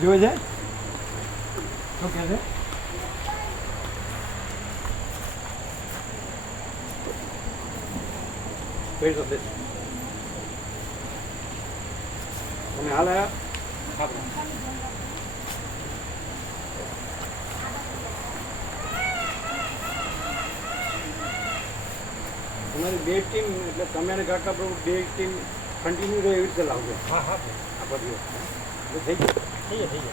જોવે છે શું કહે છે? તમે હાલ આવ્યા તમારી બે ટીમ એટલે તમે અને કાકા પ્રભુ બે ટીમ કન્ટિન્યુ રહે એવી રીતે લાવજો. હા હા આ બધું થઈ ગયું થઈ જાય.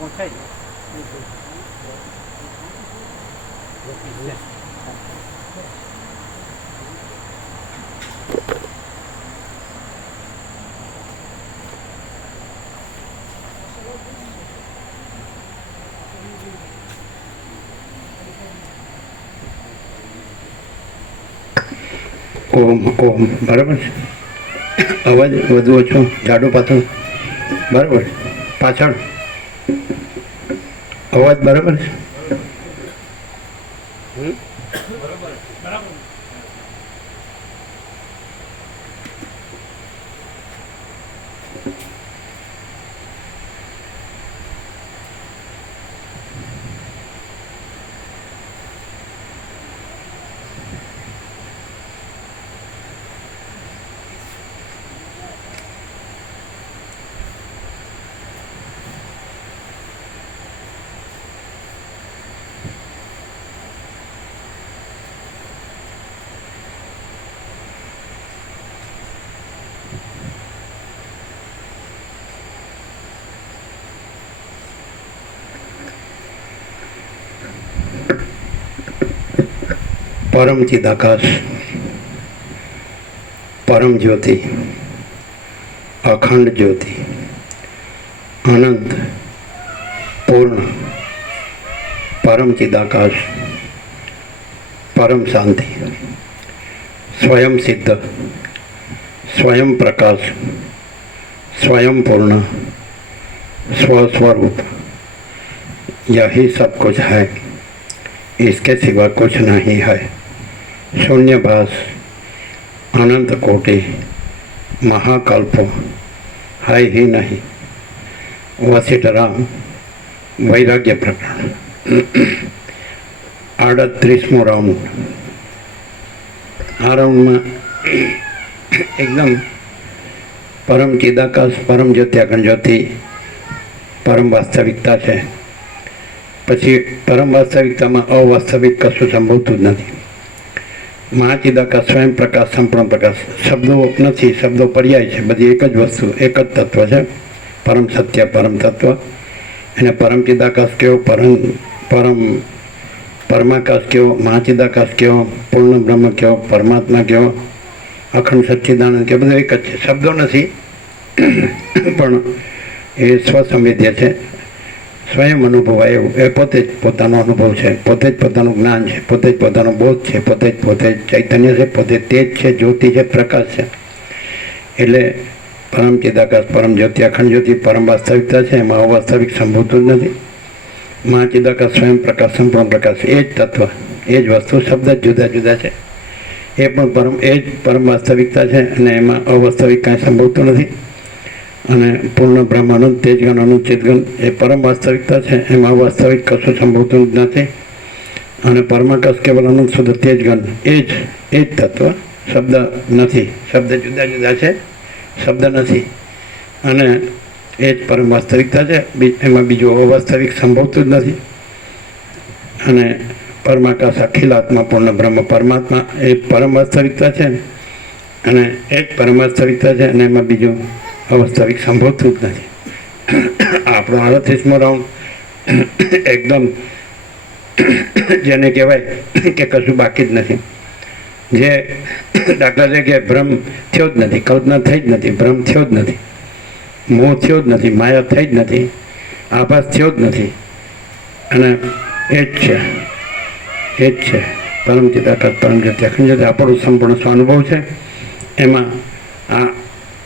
પહોંચાઈ ઓમ ઓમ બરાબર છે. અવાજ વધુ ઓછો જાડો પાતળો બરાબર. પાછળ અવાજ બરાબર છે. પરમ ચિદાકાશ, પરમ જ્યોતિ, અખંડ જ્યોતિ, અનંત પૂર્ણ, પરમ ચિદાકાશ, પરમ શાંતિ, સ્વયં સિદ્ધ, स्वयं प्रकाश, स्वयं पूर्ण, स्वस्वरूप, यही सब कुछ है, इसके सिवा कुछ नहीं है. शून्यभास, अनंत कोटि, महाकल्प है ही नहीं. वशिष्ठराम वैराग्य प्रकरण 38मो राउंड. आ राउंड में एकदम परम चिदाकाश, परम ज्योति, अखंड ज्योति, परम वास्तविकता है. पछी परम वास्तविकता में अवास्तविक कशु संभवतु ज नहीं. महाचिदाकाश, स्वयं प्रकाश, संपूर्ण प्रकाश, शब्दों नहीं, शब्दों पर्याय है. बधी एक ज वस्तु, एक ज तत्व है. परम सत्य, परम तत्व. एने परम चिदाकाश कहो, परम परम परमाकाश कहो, महाचिदाकाश कहो, पूर्ण ब्रह्म कहो, परमात्मा कहो, अखंड सच्चिदानंद के બધું એક જ છે. શબ્દો નથી પણ એ સ્વસંવેદ્ય છે. સ્વયં અનુભવાય એવું એ પોતે જ પોતાનો અનુભવ છે, પોતે જ પોતાનું જ્ઞાન છે, પોતે જ પોતાનો બોધ છે, પોતે જ ચૈતન્ય છે, પોતે તેજ છે, જ્યોતિ છે, પ્રકાશ છે. એટલે પરમ ચિદાકાશ, પરમ જ્યોતિ, અખંડ જ્યોતિ, પરમ વાસ્તવિકતા છે. એમાં અવાસ્તવિક સંભવતું જ નથી. મહાચિદાકાશ, સ્વયં પ્રકાશ, સંપૂર્ણ પ્રકાશ, એ જ તત્વ, એ જ વસ્તુ. શબ્દ જ જુદા જુદા છે. એ પણ એ જ પરમ વાસ્તવિકતા છે અને એમાં અવાસ્તવિક કાંઈ સંભવતું નથી. અને પૂર્ણ બ્રહ્મ, અનંત તેજગન, અનંત ચેતગન એ પરમ વાસ્તવિકતા છે. એમાં વાસ્તવિક કશું સંભવતું જ નથી. અને પરમાકાશ કેવલ અનંત શુદ્ધ તેજગન એ જ તત્વ. શબ્દ નથી, શબ્દ જુદા જુદા છે, શબ્દ નથી. અને એ જ પરમ વાસ્તવિકતા છે. એમાં બીજું અવાસ્તવિક સંભવતું જ નથી. અને પરમાકાશ, અખિલાત્મા, પૂર્ણ બ્રહ્મ, પરમાત્મા એ પરમ વાસ્તવિકતા છે. અને એ જ પરમ વાસ્તવિકતા છે. અને એમાં બીજું અવાસ્તવિક સંભવતું જ નથી. આપણો 38મો રાઉન્ડ એકદમ જેને કહેવાય કે કશું બાકી જ નથી. જે દાખલા તરીકે ભ્રમ થયો જ નથી, કલ્પના થઈ જ નથી, ભ્રમ થયો જ નથી, મોહ થયો જ નથી, માયા થઈ જ નથી, આભાસ થયો જ નથી. અને એ જ છે, એ જ છે પરમ ચિદાકાશ પરમ જ્યોતિ અખંડ જ્યોતિ. આપણું સંપૂર્ણ સ્વાનુભવ છે. એમાં આ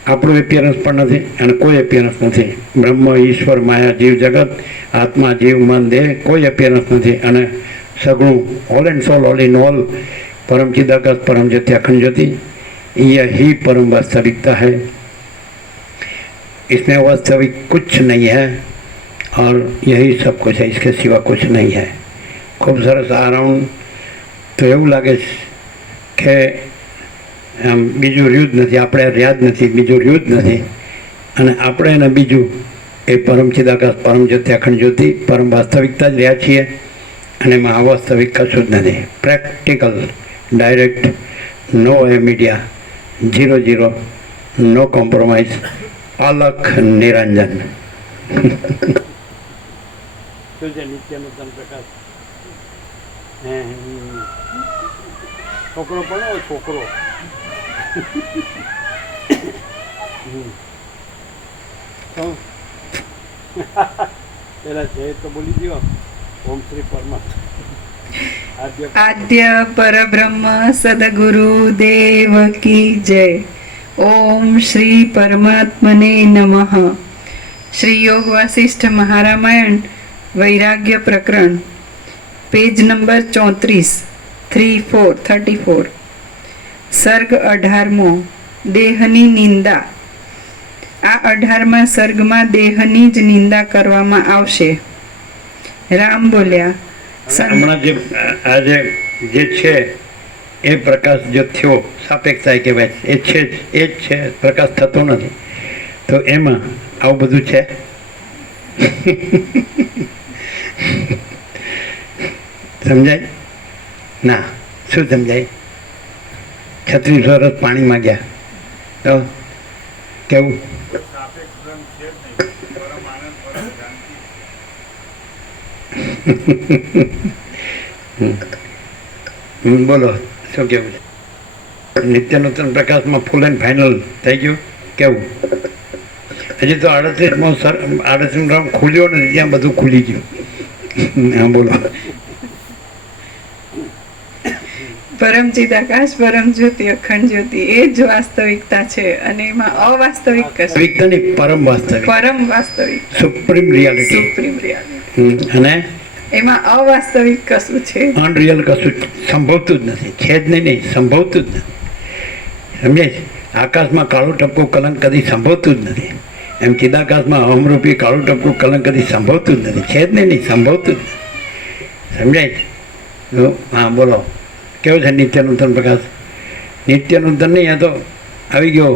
આપણું એપિયરન્સ પણ નથી અને કોઈ એપિયરન્સ નથી. બ્રહ્મ, ઈશ્વર, માયા, જીવ જગત, આત્મા, જીવ, મન, દેહ, કોઈ એપિયરન્સ નથી. અને સગુણ whole and soul, all in all परम चिदाकाश परम ज्योति अखंड ज्योति, यही परम वास्तविकता है. इसमें वास्तविक कुछ नहीं है और यही सब कुछ है, इसके सिवा कुछ नहीं है. खूब सरस आ राउंड तो એવું લાગે કે બીજું રહ્યું જ નથી, આપણે રહ્યા જ નથી, બીજું રહ્યું જ નથી. અને આપણે અને બીજું એ પરમ ચિદાકાશ પરમ જ્યોતિ અખંડ જ્યોતિ પરમ વાસ્તવિકતા જ રહ્યા છીએ. અને એમાં અવાસ્તવિક કશું જ નથી. પ્રેક્ટિકલ, ડાયરેક્ટ, નો એ મીડિયા, 0-0, નો કોમ્પ્રોમાઇઝ, અલખ નિરંજન. નિત્યાનંદ પ્રકાશ છોકરો પણ છોકરો પેલા છે તો બોલી દો. ઓમ શ્રી પરમાત્મા આદ્ય પરબ્રહ્મ સદગુરુ દેવ કી જય. ઓમ શ્રી પરમાત્મને નમઃ. શ્રી યોગ વાસિષ્ઠ મહારામાયણ વૈરાગ્ય પ્રકરણ, પેજ નંબર 34, સર્ગ 18મો, દેહની નિંદા. આ 18મા સર્ગમાં દેહની જ નિંદા કરવામાં આવશે. રામ બોલ્યા, હમણાં જે આજે જે છે એ પ્રકાશ જો થયો સાપેક્ષતા કહેવાય, એ છે જ, એ જ છે, પ્રકાશ થતો નથી. તો એમાં આવું બધું છે. સમજાય ના? શું સમજાય? 36 વર્ષ પાણી માંગ્યા તો કેવું? બોલો શું કેવું છે? નિત્ય નૂતન પ્રકાશમાં ફૂલ એન્ડ ફાઇનલ થઈ ગયું કેવું? હજી તો 38મો રાઉન્ડ ખુલ્યો નથી, ત્યાં બધું ખુલી ગયું. હા બોલો. પરમ ચિદાકાશ પરમ જ્યોતિ અખંડ જ્યોતિ એ જ વાસ્તવિકતા છે અને એમાં અવાસ્તવિક વાસ્તવિકતા નહીં, પરમ વાસ્તવિક, પરમ વાસ્તવિક, સુપ્રીમ રિયાલિટી, સુપ્રીમ રિયાલિટી. અને એમાં અવાસ્તવિક કશું છે, અનરિયલ કશું સંભવતું જ નથી. છે જ નહીં, સંભવતું જ નથી. સમજાય છે? આકાશમાં કાળું ટપકું કલંક કદી સંભવતું જ નથી. એમ ચિદાકાશમાં અહમરૂપી કાળું ટપકું કલંક કદી સંભવતું જ નથી. છે જ નહીં, સંભવતું જ નથી. સમજાય છે? હા બોલો. કેવું છે નિત્યનૂતન પ્રકાશ? નિત્યનૂતન નહીં, આ તો આવી ગયો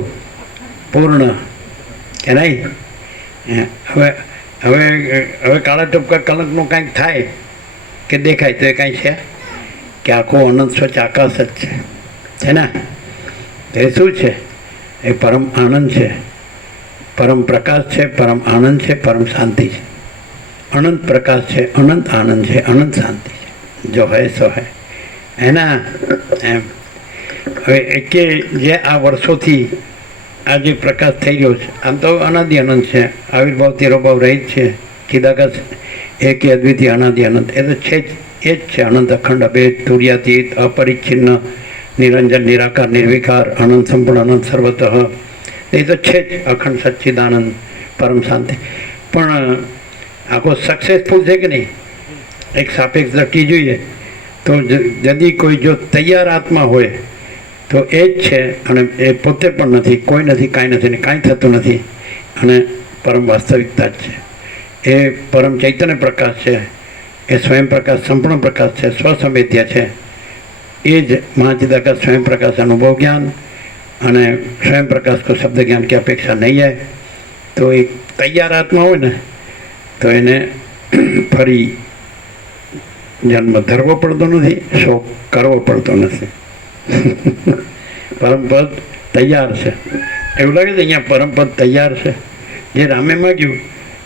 પૂર્ણ કે નહીં? હવે હવે હવે કાળા ટપકા કલંકનું કાંઈક થાય કે દેખાય તો એ કાંઈ છે કે આખું અનંત સ્વચ્છ આકાશ જ છે ને? એ શું છે? એ પરમ આનંદ છે, પરમ પ્રકાશ છે, પરમ આનંદ છે, પરમ શાંતિ છે. અનંત પ્રકાશ છે, અનંત આનંદ છે, અનંત શાંતિ છે. જો હૈ સો હૈ એના એમ. હવે કે જે આ વર્ષોથી આ જે પ્રકાશ થઈ ગયો છે, આમ તો અનાદિ અનંત છે, આવિર્ભાવ તિરોભાવ રહિત છે, ચિદાકાશ એક અદ્વિતીય અનાદિ અનંત, એ તો છે જ, એ જ છે. અનંત અખંડ અભેદ તુર્યાતીત અપરિચ્છિન્ન નિરંજન નિરાકાર નિર્વિકાર અનંત સંપૂર્ણ અનંત સર્વતઃ, એ તો છે જ અખંડ સચ્ચિદાનંદ પરમ શાંતિ. પણ આખો સક્સેસફુલ છે કે નહીં? એક સાપેક્ષ દ્રષ્ટિ જોઈએ તો જદી કોઈ જો તૈયાર આત્મા હોય તો એ જ છે, અને એ પોતે પણ નથી, કોઈ નથી, કાંઈ નથી ને કાંઈ થતું નથી, અને પરમ વાસ્તવિકતા જ છે. એ પરમ ચૈતન્ય પ્રકાશ છે, એ સ્વયં પ્રકાશ, સંપૂર્ણ પ્રકાશ છે, સ્વસંવેદ્ય છે. એ જ महाचिदाकाश स्वयं प्रकाश अनुभव ज्ञान અને स्वयं प्रकाश को शब्द ज्ञान की अपेक्षा नहीं है. तो एक तैयार आत्मा हो ने तो એને ફરી જન્મ ધરવો પડતો નથી, શોક કરવો પડતો નથી. પરમપદ તૈયાર છે. એવું લાગે છે અહીંયા પરમપદ તૈયાર છે. જે રામે માગ્યું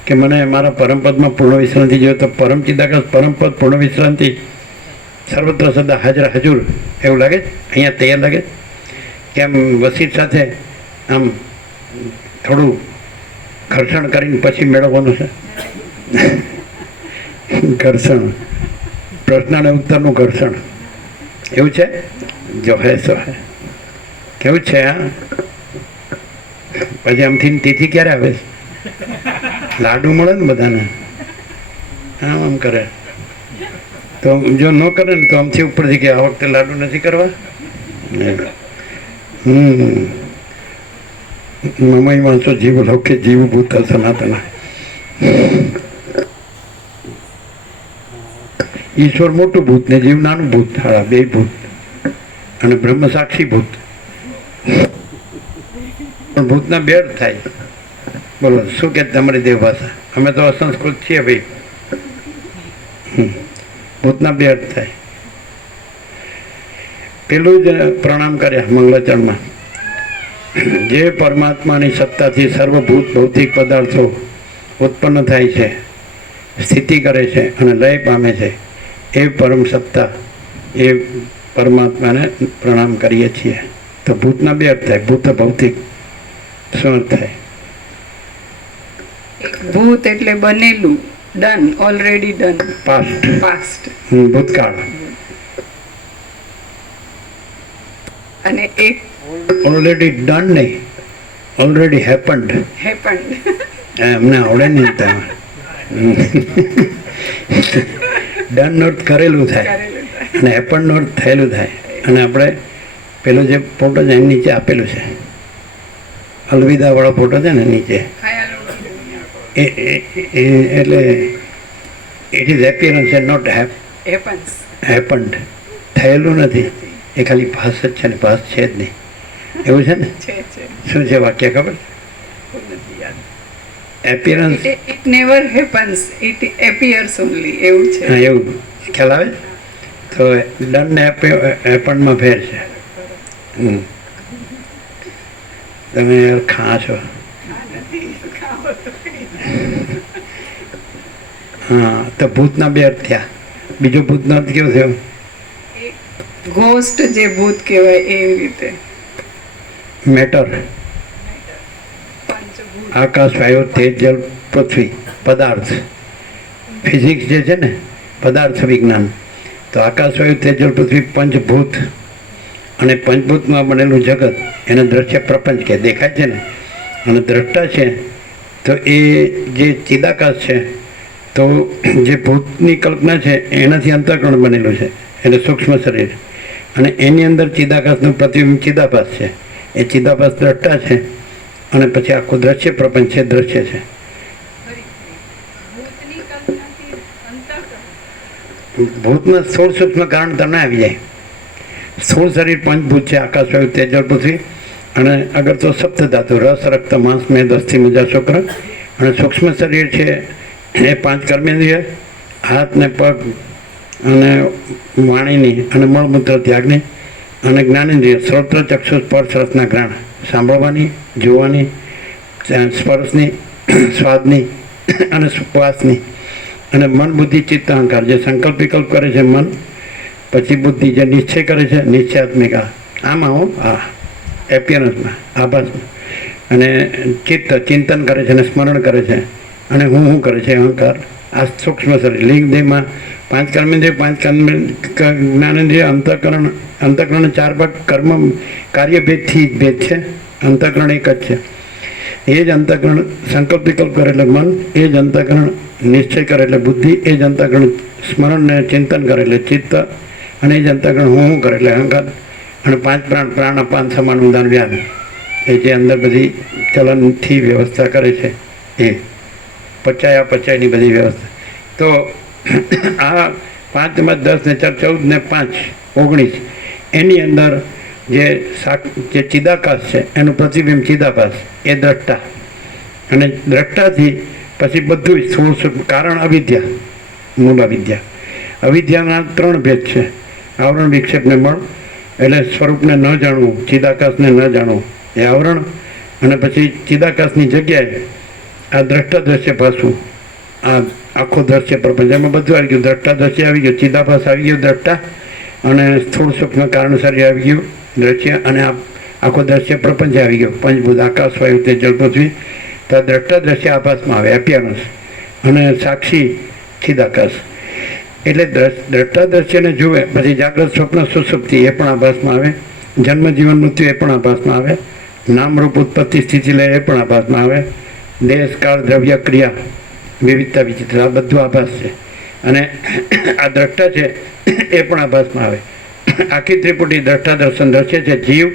કે મને મારા પરમપદમાં પૂર્ણ વિશ્રાંતિ જોઈએ, તો પરમ ચિદાકાશ પરમપદ પૂર્ણ વિશ્રાંતિ સર્વત્ર સદા હાજર હજુર, એવું લાગે અહીંયા તૈયાર લાગે. કેમ વસીત સાથે આમ થોડું ઘર્ષણ કરીને પછી મેળવવાનું છે? ઘર્ષણ, પ્રશ્ન અને ઉત્તરનું ઘર્ષણ, એવું છે. જો હે સો હે, કેવું છે આ? પછી આમથી તિથિ ક્યારે આવે છે? લાડુ મળે ને બધાને, આમ આમ કરે તો જો ન કરે ને તો આમથી ઉપરથી કે આ વખતે લાડુ નથી કરવા. મમય માણસો જીવ લૌકે જીવ ભૂત સનાતન. ઈશ્વર મોટું ભૂત ને જીવ નાનું ભૂત, હારા બે ભૂત, અને બ્રહ્મ સાક્ષી ભૂત. પણ ભૂતના બે અર્થ થાય. બોલો શું કે તમારી દેવ ભાષા? અમે તો અસંસ્કૃત છીએ ભાઈ. ભૂતના બે અર્થ થાય. પેલું જ પ્રણામ કર્યા મંગલાચરણમાં, જે પરમાત્માની સત્તાથી સર્વભૂત ભૌતિક પદાર્થો ઉત્પન્ન થાય છે, સ્થિતિ કરે છે અને લય પામે છે, એ પરમ સત્તા, એ પરમાત્માને પ્રણામ કરીએ છીએ. તો ભૂતના બે અર્થ થાય. ભૂત ભૌતિક શું અર્થ થાય? ભૂત એટલે બનેલું, done, already done, past, past. ભૂતકાળ. અને એક ઓલરેડી ડન નહીં, ઓલરેડી હેપન્ડ. હેપન્ડ. અમને આવડે નહીં ત્યાં. ડન નોટ કરેલું થાય અને હેપન નોટ થયેલું થાય. અને આપણે પેલો જે ફોટો છે એની નીચે આપેલું છે, અલવિદા વાળો ફોટો છે ને નીચે, એટલે it is appearance and not happened. થયેલું નથી, એ ખાલી ભાસ જ છે ને ભાસ છે જ નહીં. એવું છે ને? શું છે વાક્ય ખબર? Appearance, it never happens, it appears only, એવું છે. હા, એવું ખ્યાલ આવે. તો ડન ને હેપનમાં ફેર છે. તમે યાર ખા છો. હા, તો ભૂતના બે અર્થ થયા. બીજો ભૂતનો અર્થ કેવો થયો? ઘોસ્ટ, જે ભૂત કહેવાય એવી રીતે. મેટર, આકાશ, વાયુ, તેજ, જલ, પૃથ્વી, પદાર્થ. ફિઝિક્સ જે છે ને, પદાર્થ વિજ્ઞાન. તો આકાશ, વાયુ, તેજ, જલ, પૃથ્વી પંચભૂત. અને પંચભૂતમાં બનેલું જગત એને દ્રશ્ય પ્રપંચ કે દેખાય છે ને. અને દ્રષ્ટા છે તો એ જે ચિદાકાશ છે, તો જે ભૂતની કલ્પના છે એનાથી અંતઃકરણ બનેલું છે, એટલે સૂક્ષ્મ શરીર. અને એની અંદર ચિદાકાશનું પ્રતિબિંબ ચિદાભાસ છે. એ ચિદાભાસ દ્રષ્ટા છે. અને પછી આખું દ્રશ્ય પ્રપંચ છે, દ્રશ્ય છે. ભૂતમાં સ્થૂળ સૂક્ષ્મ કારણ તમને આવી જાય. સ્થૂળ શરીર પંચભૂત છે, આકાશ, વાયુ, તેજ, જળ, પૃથ્વી. અને અગર તો સપ્ત ધાતુ, રસ, રક્ત, માંસ, મેદ, અસ્થિ, મજ્જા, શુક્ર. અને સૂક્ષ્મ શરીર છે એ પાંચ કર્મેન્દ્રિય, હાથ ને પગ અને વાણીની અને મળમૂત્ર ત્યાગની, અને જ્ઞાનેન્દ્રિય, શ્રોત્ર, ચક્ષુ, સ્પર્શ, રસના ગ્રહણ, સાંભળવાની, જોવાની, સ્પર્શની, સ્વાદની અને શ્વાસની. અને મન, બુદ્ધિ, ચિત્ત, અહંકાર, જે સંકલ્પ વિકલ્પ કરે છે મન. પછી બુદ્ધિ જે નિશ્ચય કરે છે, નિશ્ચયાત્મિકા. આમાં હું એપિયરન્સમાં, આભાસમાં. અને ચિત્ત ચિંતન કરે છે અને સ્મરણ કરે છે. અને હું કરે છે, અહંકાર. આ સૂક્ષ્મ શરીર. લિંગ દેહમાં પાંચ કર્મેન્દ્રિય, પાંચ જ્ઞાનેન્દ્રિય, અંતઃકરણ. અંતઃકરણ ચાર ભાગ કર્મ કાર્યભેદથી ભેદ છે. અંતઃકરણ એક જ છે. એ જ અંતઃકરણ સંકલ્પ વિકલ્પ કરે એટલે મન, એ જ અંતઃકરણ નિશ્ચય કરે એટલે બુદ્ધિ, એ જ અંતઃકરણ સ્મરણ ને ચિંતન કરે એટલે ચિત્ત, અને એ જ અંતઃકરણ હું કરે એટલે અહંકાર. અને પાંચ પ્રાણ, પ્રાણ, અપાન, સમાન, ઉદાન, વ્યાન, એ જે અંદર બધી ચલનથી વ્યવસ્થા કરે છે, એ પચાયા પચાયની બધી વ્યવસ્થા. તો આ 5 + 10 ને 4 14 ને 5 19, એની અંદર જે ચિદાકાશ છે એનું પ્રતિબિંબ ચિદાભાસ, એ દ્રષ્ટા. અને દ્રષ્ટાથી પછી બધું સ્થૂળ કારણ અવિદ્યા, મૂળ અવિદ્યા. અવિદ્યાના 3 ભેદ છે: આવરણ, વિક્ષેપ ને મળ. એટલે સ્વરૂપને ન જાણવું, ચિદાકાશને ન જાણવું, એ આવરણ. અને પછી ચિદાકાશની જગ્યાએ આ દ્રષ્ટા દ્રશ્ય ભાસવું, આ આખો દ્રશ્ય પ્રપંચ, એમાં બધું આવી ગયું. દ્રષ્ટા દ્રશ્ય આવી ગયું, ચિદાભાસ આવી ગયું દ્રષ્ટા, અને સ્થૂળ સૂક્ષ્મ કારણ શરીર આવી ગયું દ્રશ્ય, અને આખો દ્રશ્ય પ્રપંચ આવી ગયો, પંચભૂત, આકાશ, વાયુ, તેજ, જળ, પૃથ્વી. તો આ દ્રષ્ટા દ્રશ્ય આભાસમાં આવે, એપિયરન્સ. અને સાક્ષી ચિદાકાશ. એટલે દ્રષ્ટા દ્રશ્યને જુએ, પછી જાગ્રત સ્વપ્ન સુસુપ્તિ એ પણ આભાસમાં આવે, જન્મ જીવન મૃત્યુ એ પણ આભાસમાં આવે, નામરૂપ ઉત્પત્તિ સ્થિતિ લય એ પણ આભાસમાં આવે, દેશ કાળ દ્રવ્ય ક્રિયા વિવિધતા વિચિત્ર આ બધું આભાસ છે. અને આ દ્રષ્ટા છે એ પણ આભાસમાં આવે. આખી ત્રિપુટી દ્રષ્ટા દર્શન દ્રશ્ય છે. જીવ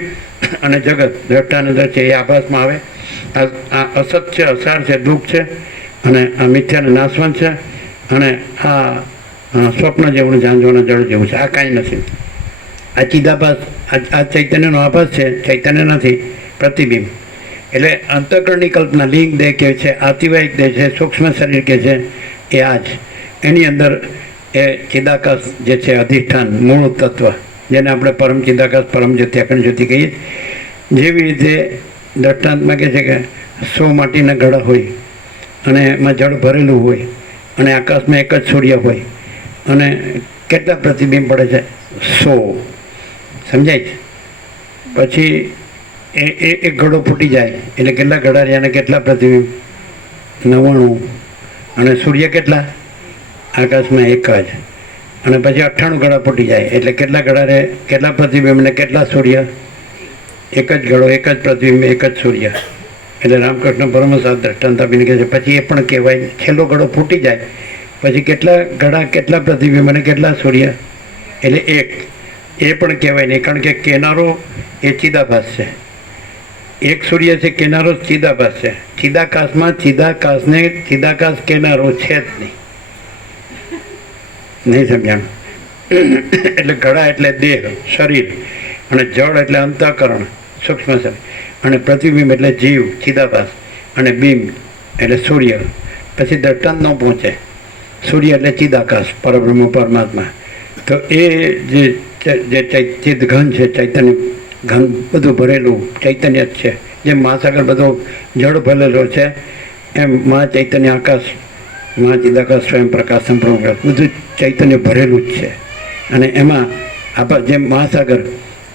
અને જગત દ્રષ્ટા અને દ્રશ્ય એ આભાસમાં આવે. આ અસત છે, અસાર છે, દુઃખ છે, અને આ મિથ્યા અને નાશવંત છે, અને આ સ્વપ્ન જેવું ઝાંઝવાના જળ જેવું છે. આ કાંઈ નથી. આ ચિદાભાસ, આ ચૈતન્યનો આભાસ છે, ચૈતન્ય નથી, પ્રતિબિંબ. એટલે અંતઃકરણની કલ્પના લિંગ દેહ કે છે, આતિવાહિક દેહ છે, સૂક્ષ્મ શરીર કે છે, એ આ જ. એની અંદર એ ચિદાકાશ જે છે અધિષ્ઠાન મૂળ તત્વ, જેને આપણે પરમ ચિદાકાશ પરમ જ્યોતિ અખંડ જ્યોતિ કહીએ. જેવી રીતે દ્રષ્ટાંતમાં કહે છે કે 100 માટીના ઘડા હોય અને એમાં જળ ભરેલું હોય અને આકાશમાં એક જ સૂર્ય હોય અને કેટલા પ્રતિબિંબ પડે છે? 100. સમજાય છે? પછી એક ઘડો ફૂટી જાય એટલે કેટલા ઘડા રહ્યા અને કેટલા પ્રતિબિંબ? 99. અને સૂર્ય કેટલા? આકાશમાં એક જ. અને પછી 98 ઘડા ફૂટી જાય એટલે કેટલા ઘડા રહે, કેટલા પ્રતિબિંબ અને કેટલા સૂર્ય? એક જ ઘડો, એક જ પ્રતિબિંબ, એક જ સૂર્ય. એટલે રામકૃષ્ણ પરમહંસ દ્રષ્ટાંત આપીને કહે છે પછી એ પણ કહેવાય છેલ્લો ઘડો ફૂટી જાય પછી કેટલા ઘડા, કેટલા પ્રતિબિંબ અને કેટલા સૂર્ય? એટલે એક. એ પણ કહેવાય નહીં, કારણ કે કેનારો એ ચિદાભાસ છે. એક સૂર્ય છે, કેનારો ચિદાભાસ છે. ચિદાકાશમાં ચિદાકાશને ચિદાકાશ કેનારો છે જ નહીં. નહીં સમજાણું? એટલે ઘડા એટલે દેહ, શરીર, અને જળ એટલે અંતઃકરણ, સૂક્ષ્મ શરીર, અને પ્રતિબિંબ એટલે જીવ, ચિદાભાસ, અને બિંબ એટલે સૂર્ય. પછી દ્રષ્ટાંત ન પહોંચે. સૂર્ય એટલે ચિદાકાશ, પરબ્રહ્મ પરમાત્મા. તો એ જે ચિદ ઘન છે, ચૈતન્ય ઘન બધું ભરેલું ચૈતન્ય જ છે. જેમ મહાસાગર બધો જળ ભરેલો છે એમ મહા ચૈતન્ય આકાશ, મહા ચિદાકાશ, સ્વયં પ્રકાશ, સંપૂર્ણ પ્રકાશ બધું ચૈતન્ય ભરેલું જ છે. અને એમાં આપણા જેમ મહાસાગર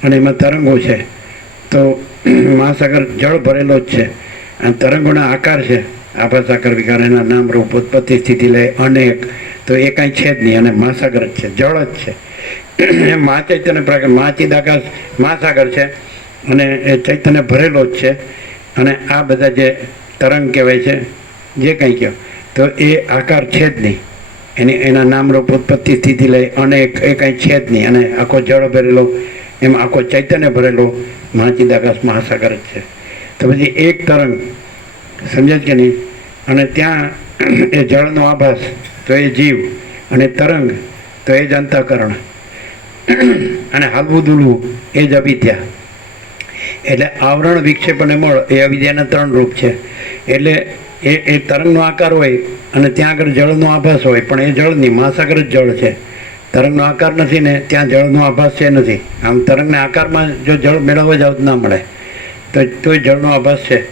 અને એમાં તરંગો છે, તો મહાસાગર જળ ભરેલો જ છે. અને તરંગોના આકાર છે, આભાસ આકાર વિકાર, એના નામ રૂપ ઉત્પત્તિ સ્થિતિ લય અનેક. તો એ કાંઈ છે જ નહીં, અને મહાસાગર જ છે, જળ જ છે. એમ મહાચૈતન્ય પ્રકાર, મહાચિદાકાશ મહાસાગર છે અને એ ચૈતન્ય ભરેલો જ છે. અને આ બધા જે તરંગ કહેવાય છે, જે કંઈ કહો, તો એ આકાર છે જ નહીં. એના નામરૂપ ઉત્પત્તિ સ્થિતિ લઈ અનેક એ કાંઈ છે જ નહીં. અને આખો જળ ભરેલો, એમ આખો ચૈતન્ય ભરેલો મહાચિદાકાશ મહાસાગર જ છે. તો પછી એક તરંગ, સમજે કે નહીં? અને ત્યાં એ જળનો આભાસ, તો એ જીવ, અને તરંગ તો એ જ અંતઃકરણ, અને હાલવું દુલવું એ જ અવિદ્યા. એટલે આવરણ, વિક્ષેપ અને મળ એ અવિદ્યાના 3 રૂપ છે. એટલે એ તરંગનો આકાર હોય અને ત્યાં આગળ જળનો આભાસ હોય, પણ એ જળ નહીં, મહાસાગર જ જળ છે. તરંગનો આકાર નથી ને ત્યાં જળનો આભાસ છે નથી. આમ તરંગના આકારમાં જો જળ મેળવવા જાવ ના મળે, તો એ જળનો આભાસ છે.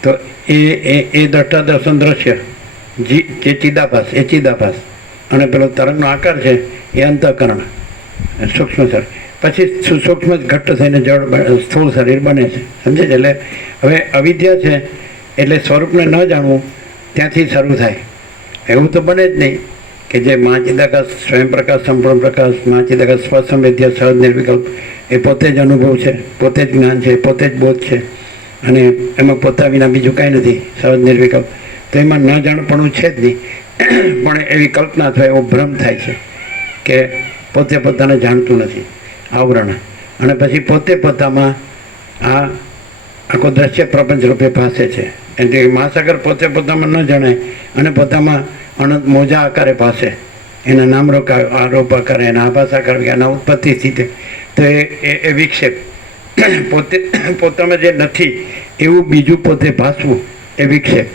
તો એ દ્રષ્ટા દર્શન દ્રશ્ય જે ચિદાભાસ, એ ચિદાભાસ, અને પેલો તરંગનો આકાર છે એ અંતઃકરણ, સૂક્ષ્મ શરીર. પછી સૂક્ષ્મ ઘટ્ટ થઈને જળ સ્થૂળ શરીર બને છે. સમજે છે? એટલે હવે અવિદ્યા છે એટલે સ્વરૂપને ન જાણવું ત્યાંથી શરૂ થાય. એવું તો બને જ નહીં કે જે મહાચિદાકાશ, સ્વયં પ્રકાશ, સંપૂર્ણ પ્રકાશ, મહાચિદાકાશ સ્વસંવેદ્ય, સહજ નિર્વિકલ્પ, એ પોતે જ અનુભવ છે, પોતે જ જ્ઞાન છે, પોતે જ બોધ છે, અને એમાં પોતા વિના બીજું કાંઈ નથી, સહજ નિર્વિકલ્પ. તો એમાં ન જાણપણું છે જ નહીં. પણ એવી કલ્પના અથવા એવો ભ્રમ થાય છે કે પોતે પોતાને જાણતું નથી, આવરણ. અને પછી પોતે પોતામાં આ આખો દ્રશ્ય પ્રપંચ રૂપે ભાસે છે. એટલે મહાસાગર પોતે પોતામાં ન જણાય અને પોતામાં અનંત મોજા આકારે ભાસે, એના નામરૂપ આરોપ આકારે, એના આભાસ આકાર, એના ઉત્પત્તિ સ્થિતિ. તો એ વિક્ષેપ. પોતામાં જે નથી એવું બીજું પોતે ભાસવું એ વિક્ષેપ.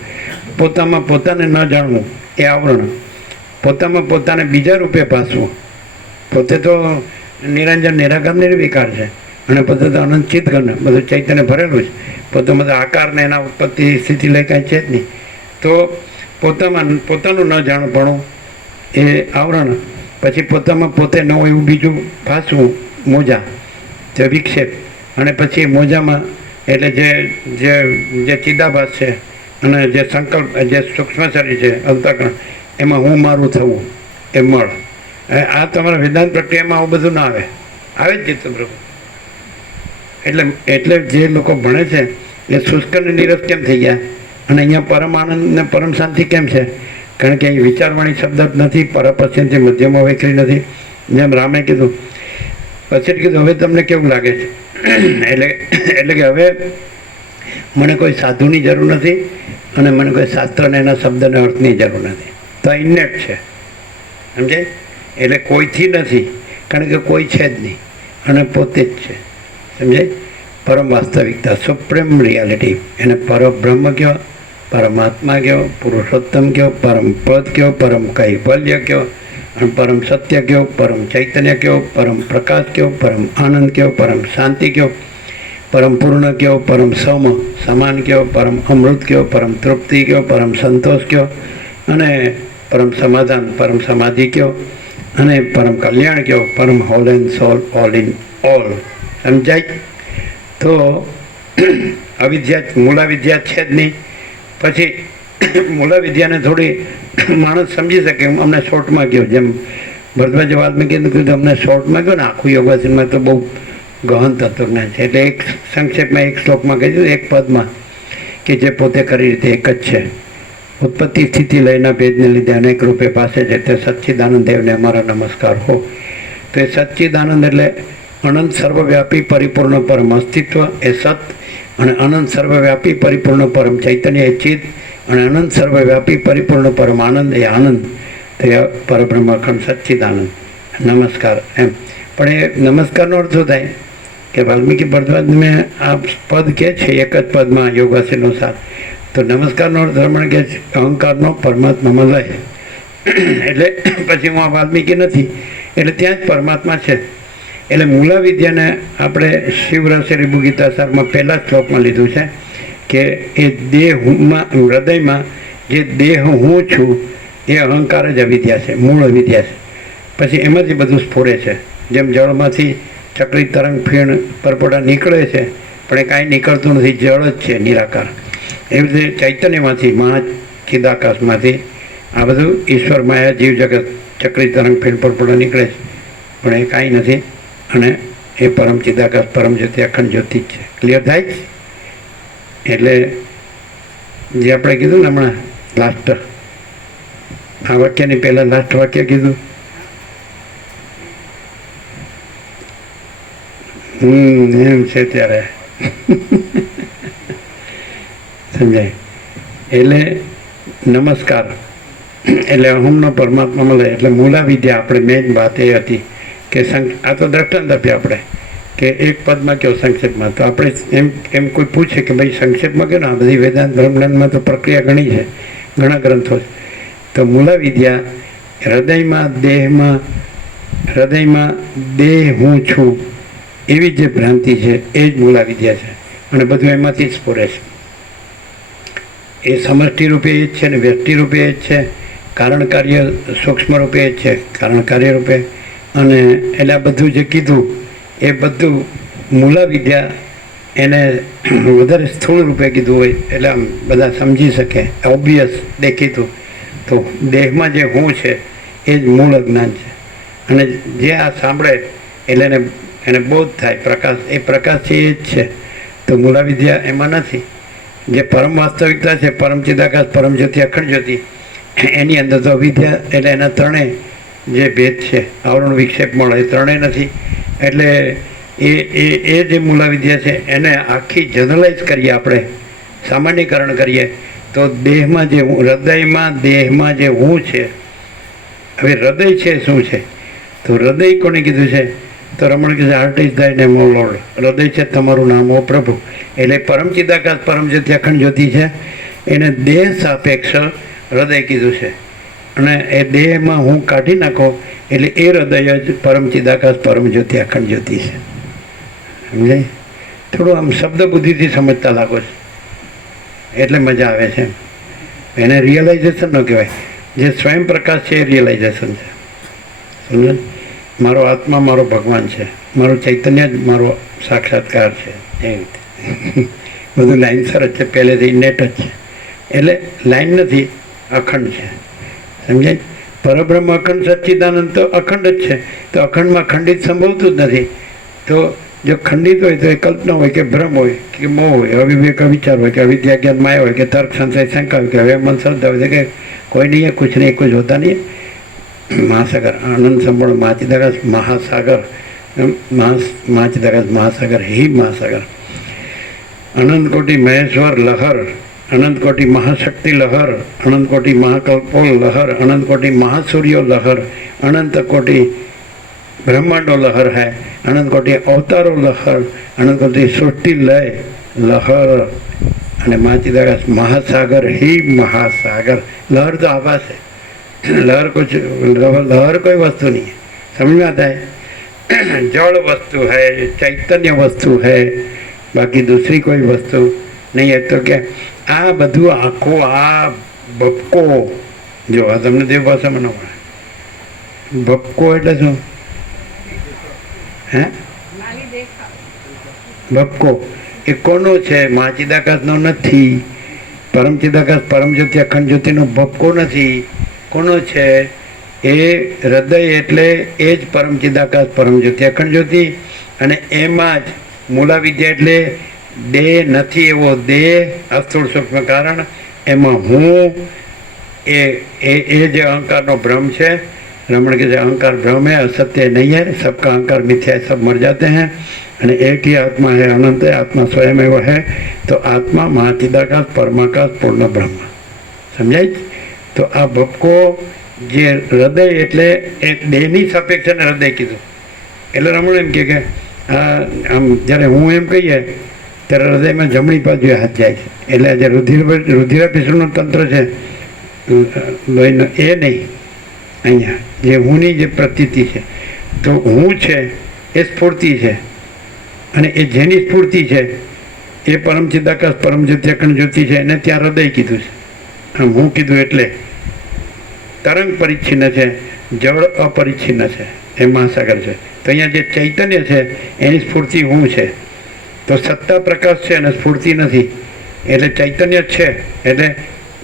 પોતામાં પોતાને ન જાણવું એ આવરણ. પોતામાં પોતાને બીજા રૂપે ભાસવું. પોતે તો નિરંજન, નિરાકાર, નિર્વિકાર છે, અને પોતે તો અનંત ચિત્તઘન, બધું ચૈતન્ય ભરેલું છે. પોતામાં તો આકારને એના ઉત્પત્તિ સ્થિતિ લઈ કાંઈ છે જ નહીં. તો પોતાનું ન જાણપણું એ આવરણ. પછી પોતામાં પોતે ન હોય એવું બીજું ભાસવું, મોજા, જે વિક્ષેપ. અને પછી મોજામાં એટલે જે ચિદાભાસ છે અને જે સંકલ્પ જે સૂક્ષ્મ શરીર છે અંતઃકરણ એમાં હું મારું થવું એ મળ. આ તમારા વેદાંત પ્રક્રિયામાં આવું બધું ના આવે, આવે જ જીતું પ્રભુ. એટલે જે લોકો ભણે છે એ શુષ્ક અને નીરસ કેમ થઈ ગયા અને અહીંયા પરમ આનંદ ને પરમ શાંતિ કેમ છે? કારણ કે અહીં વિચારવાણી શબ્દ જ નથી, પરપશ્ચિમથી મધ્યમાં વૈખરી નથી. જેમ રામે કીધું, પછી કીધું હવે તમને કેવું લાગે છે? એટલે કે હવે મને કોઈ સાધુની જરૂર નથી અને મને કોઈ શાસ્ત્રને એના શબ્દને અર્થની જરૂર નથી. તો ઇન્નેટ છે, સમજાય? એટલે કોઈથી નથી, કારણ કે કોઈ છે જ નહીં અને પોતે જ છે, સમજાય? પરમ વાસ્તવિકતા, સુપ્રીમ રિયાલિટી, એને પરબ્રહ્મ કહો, પરમાત્મા કહો, પુરુષોત્તમ કહો, પરમ પદ કહો, પરમ કૈવલ્ય કહો, અને પરમ સત્ય કહો, પરમ ચૈતન્ય કહો, પરમ પ્રકાશ કહો, પરમ આનંદ કહો, પરમ શાંતિ કહો, પરમ પૂર્ણ કહો, પરમ સમ સમાન કહો, પરમ અમૃત કહો, પરમ તૃપ્તિ કહો, પરમ સંતોષ કહો, અને પરમ સમાધાન, પરમ સમાધિ કહો, અને પરમ કલ્યાણ કહો, પરમ whole and soul, all in all. સમજાય? તો અવિદ્યા મૂળાવિદ્યા છે જ નહીં. પછી મૂળાવિદ્યાને થોડી માણસ સમજી શકે. અમને શોર્ટમાં કહ્યું, જેમ ભરદ્વાજ વાલ્મીકીને કીધું અમને શોર્ટમાં કહ્યું ને, આખું યોગાસનમાં તો બહુ ગહન તત્વજ્ઞાન છે. એટલે એક સંક્ષેપમાં એક શ્લોકમાં કહી દીધું, એક પદમાં, કે જે પોતે કરી રીતે એક જ છે. ઉત્પત્તિ સ્થિતિ લયના ભેદને લીધે અનેક રૂપે પાસે છે તે સચ્ચિદાનંદ દેવને અમારા નમસ્કાર હો. તો એ સચ્ચિદાનંદ એટલે અનંત સર્વવ્યાપી પરિપૂર્ણ પરમ અસ્તિત્વ એ સત, અને અનંત સર્વવ્યાપી પરિપૂર્ણ પરમ ચૈતન્ય એ ચિત્ત, અને અનંત સર્વવ્યાપી પરિપૂર્ણ પરમ આનંદ એ આનંદ. તો એ પરબ્રહ્મ અખંડ સચ્ચિદાનંદ નમસ્કાર એમ. પણ એ નમસ્કારનો અર્થ શું થાય કે વાલ્મીકી ભરદ્વાજ મેં આ પદ કે છે એક જ પદમાં યોગાસીનો સાથ. તો નમસ્કારનો અર્થ રમણ કે અહંકારનો પરમાત્મામાં લય. એટલે પછી હું આ વાલ્મીકી નથી, એટલે ત્યાં જ પરમાત્મા છે. એટલે મૂળાવિદ્યાને આપણે શિવરસેરી ગીતાસારમાં પહેલા શ્લોકમાં લીધું છે કે એ દેહમાં, હૃદયમાં જે દેહ હું છું એ અહંકાર જ અવિદ્યા છે, મૂળ અવિદ્યા છે. પછી એમાંથી બધું સ્ફુરે છે. જેમ જળમાંથી ચક્રી તરંગ ફીણ પરપોટા નીકળે છે પણ એ કાંઈ નીકળતું નથી, જળ જ છે નિરાકાર. એવી રીતે ચૈતન્યમાંથી, મહાચિદાકાશમાંથી આ બધું ઈશ્વર માયા જીવ જગત ચક્રી તરંગ ફીણ પરપોટા નીકળે છે પણ એ કાંઈ નથી. અને એ પરમ ચિદાકાશ પરમ જ્યોતિ અખંડ જ્યોતિ જ છે. ક્લિયર થાય? એટલે જે આપણે કીધું ને હમણાં લાસ્ટ, આ વાક્યની પહેલાં લાસ્ટ વાક્ય કીધું, એમ છે ત્યારે સમજાય? એટલે નમસ્કાર એટલે અહમનો પરમાત્મા મળે. એટલે મૂળા વિદ્યા આપણે મેઇન વાત એ હતી કે આ તો દ્રષ્ટાંત આપ્યા આપણે કે એક પદમાં કયો સંક્ષેપમાં. તો આપણે એમ કોઈ પૂછે કે ભાઈ સંક્ષેપમાં કયો ને, આ બધી વેદાંત બ્રહ્મજ્ઞાનમાં તો પ્રક્રિયા ઘણી છે, ઘણા ગ્રંથો છે. તો મૂળા વિદ્યા હૃદયમાં દેહ હું છું એવી જે ભ્રાંતિ છે એ જ મૂળા વિદ્યા છે. અને બધું એમાંથી જ સ્ફુરે છે. એ સમષ્ટિ રૂપે એ જ છે ને વ્યક્તિ રૂપે એ જ છે, કારણ કાર્ય સૂક્ષ્મ રૂપે એ જ છે, કારણ કાર્ય રૂપે. અને એટલે આ બધું જે કીધું એ બધું મૂળા વિદ્યા એને વધારે સ્થૂળ રૂપે કીધું હોય એટલે આમ બધા સમજી શકે, ઓબ્વિયસ દેખીતું. તો દેહમાં જે હું છે એ જ મૂળ જ્ઞાન છે. અને જે આ સાંભળે એટલે એને બોધ થાય, પ્રકાશ, એ પ્રકાશ છે એ જ છે. તો મૂળા વિદ્યા એમાં નથી. જે પરમ વાસ્તવિકતા છે, પરમ ચિદાકાશ, પરમ જ્યોતિ, અખંડ જ્યોતિ, એની અંદર તો અવિદ્યા એટલે એના ત્રણેય જે ભેદ છે, આવરણ વિક્ષેપ મળે, એ ત્રણેય નથી. એટલે એ જે મૂળા વિદ્યા છે એને આખી જનરલાઇઝ કરીએ આપણે, સામાન્યકરણ કરીએ તો દેહમાં જે દેહમાં જે હું છે. હવે હૃદય છે શું છે? તો હૃદય કોને કીધું છે? તો રમણ કહે છે હાર્ટ ઇઝ થાય નેમ ઓ લોર્ડ. હૃદય છે તમારું નામ ઓ પ્રભુ. એટલે પરમ ચિદાકાશ પરમ જ્યોતિ અખંડ જ્યોતિ છે એને દેહ સાપેક્ષ હૃદય કીધું છે. અને એ દેહમાં હું કાઢી નાખો એટલે એ હૃદય જ પરમ ચિદાકાશ પરમ જ્યોતિ અખંડ જ્યોતિ છે. સમજાય? થોડું આમ શબ્દ બુદ્ધિથી સમજતા લાગો છો એટલે મજા આવે છે. એને રિયલાઇઝેશન ન કહેવાય. જે સ્વયં પ્રકાશ છે એ રિયલાઇઝેશન છે. સમજ? મારો આત્મા મારો ભગવાન છે, મારું ચૈતન્ય જ મારો સાક્ષાત્કાર છે. એ રીતે બધું લાઇનસર જ છે, પહેલેથી નેટ જ છે. એટલે લાઈન નથી, અખંડ છે. સમજાય? પરબ્રહ્મ અખંડ સચ્ચિદાનંદ તો અખંડ જ છે. તો અખંડમાં ખંડિત સંભવતું જ નથી. તો જો ખંડિત હોય તો એ કલ્પના હોય કે ભ્રમ હોય કે મોહ હોય, અવિવેક વિચાર હોય કે અવિદ્યા જ્ઞાન માયા હોય કે તર્ક સંશય શંકા હોય કે હવે મન શ્રદ્ધા હોય કે કોઈ નહીં, કુછ નહીં, कुछ होता नहीं. महासागर आनंद संपूर्ण महाचिदाकाश महासागर, महाचिदाकाश महासागर ही महासागर, अनंत कोटि महेश्वर लहर, अनंत कोटि महाशक्ति लहर, अनंत कोटि महाकल्पो लहर, अनंत कोटि महासूर्यो लहर, अनंत कोटि ब्रह्मांडो लहर है, अनंत कोटि अवतारो लहर, अनंत कोटि सृष्टि लय लहर અને महाचिदाकाश महासागर ही महासागर. लहर तो आभास है, लहर कुछ लहर कोई वस्तु नहीं है. समझ में आता है? जड़ वस्तु है, चैतन्य वस्तु है, बाकी दूसरी कोई वस्तु नहीं है. तो क्या आ बधु आखो आ भपको जो तमने देव भाषा में न भपको એટલે શું? હે ભપકો એ કોનો છે? મહાચિદાકાશનો નથી. પરમ ચિદાકાશ પરમ જ્યોતિ અખંડ જ્યોતિનો ભપકો નથી. કોનો છે? એ હૃદય એટલે એ જ પરમ ચિદાકાશ પરમ જ્યોતિ અખંડ જ્યોતિ. અને એમાં જ મૂલા વિદ્યા એટલે દેહ નથી એવો દેહ, અસ્થૂળ સૂક્ષ્મ કારણ, એમાં હું એ જે અહંકારનો ભ્રમ છે. रमण के अहंकार भ्रम है, असत्य नहीं है, सबका अहंकार मिथ्या है, सब मर जाते हैं. અને एक ही आत्मा है, अनंत है, आत्मा स्वयं एवं है. तो आत्मा महाचिदाकाश परमाकाश पूर्ण ब्रह्म. समझाय? तो आ भपको જે હૃદય એટલે એ દેહની સાપેક્ષ અને હૃદય કીધું. એટલે રમણ એમ કે આમ જ્યારે હું એમ કહીએ ત્યારે હૃદયમાં જમણી બાજુ હાથ જાય છે. એટલે આજે રુધિરાભિસરણનું તંત્ર છે લોહીનું, એ નહીં. અહીંયા જે હુંની જે પ્રતીતિ છે, તો હું છે એ સ્ફૂર્તિ છે. અને એ જેની સ્ફૂર્તિ છે એ પરમ ચિદાકાશ પરમ જ્યોતિ અખંડ જ્યોતિ છે. એને ત્યાં હૃદય કીધું છે. આમ હું કીધું એટલે તરંગ પરિચ્છિન્ન છે, જળ અપરિચ્છિન્ન છે, એ મહાસાગર છે. તો અહીંયા જે ચૈતન્ય છે એની સ્ફૂર્તિ હું છે. તો સત્તા પ્રકાશ છે અને સ્ફૂર્તિ નથી. એટલે ચૈતન્ય છે એટલે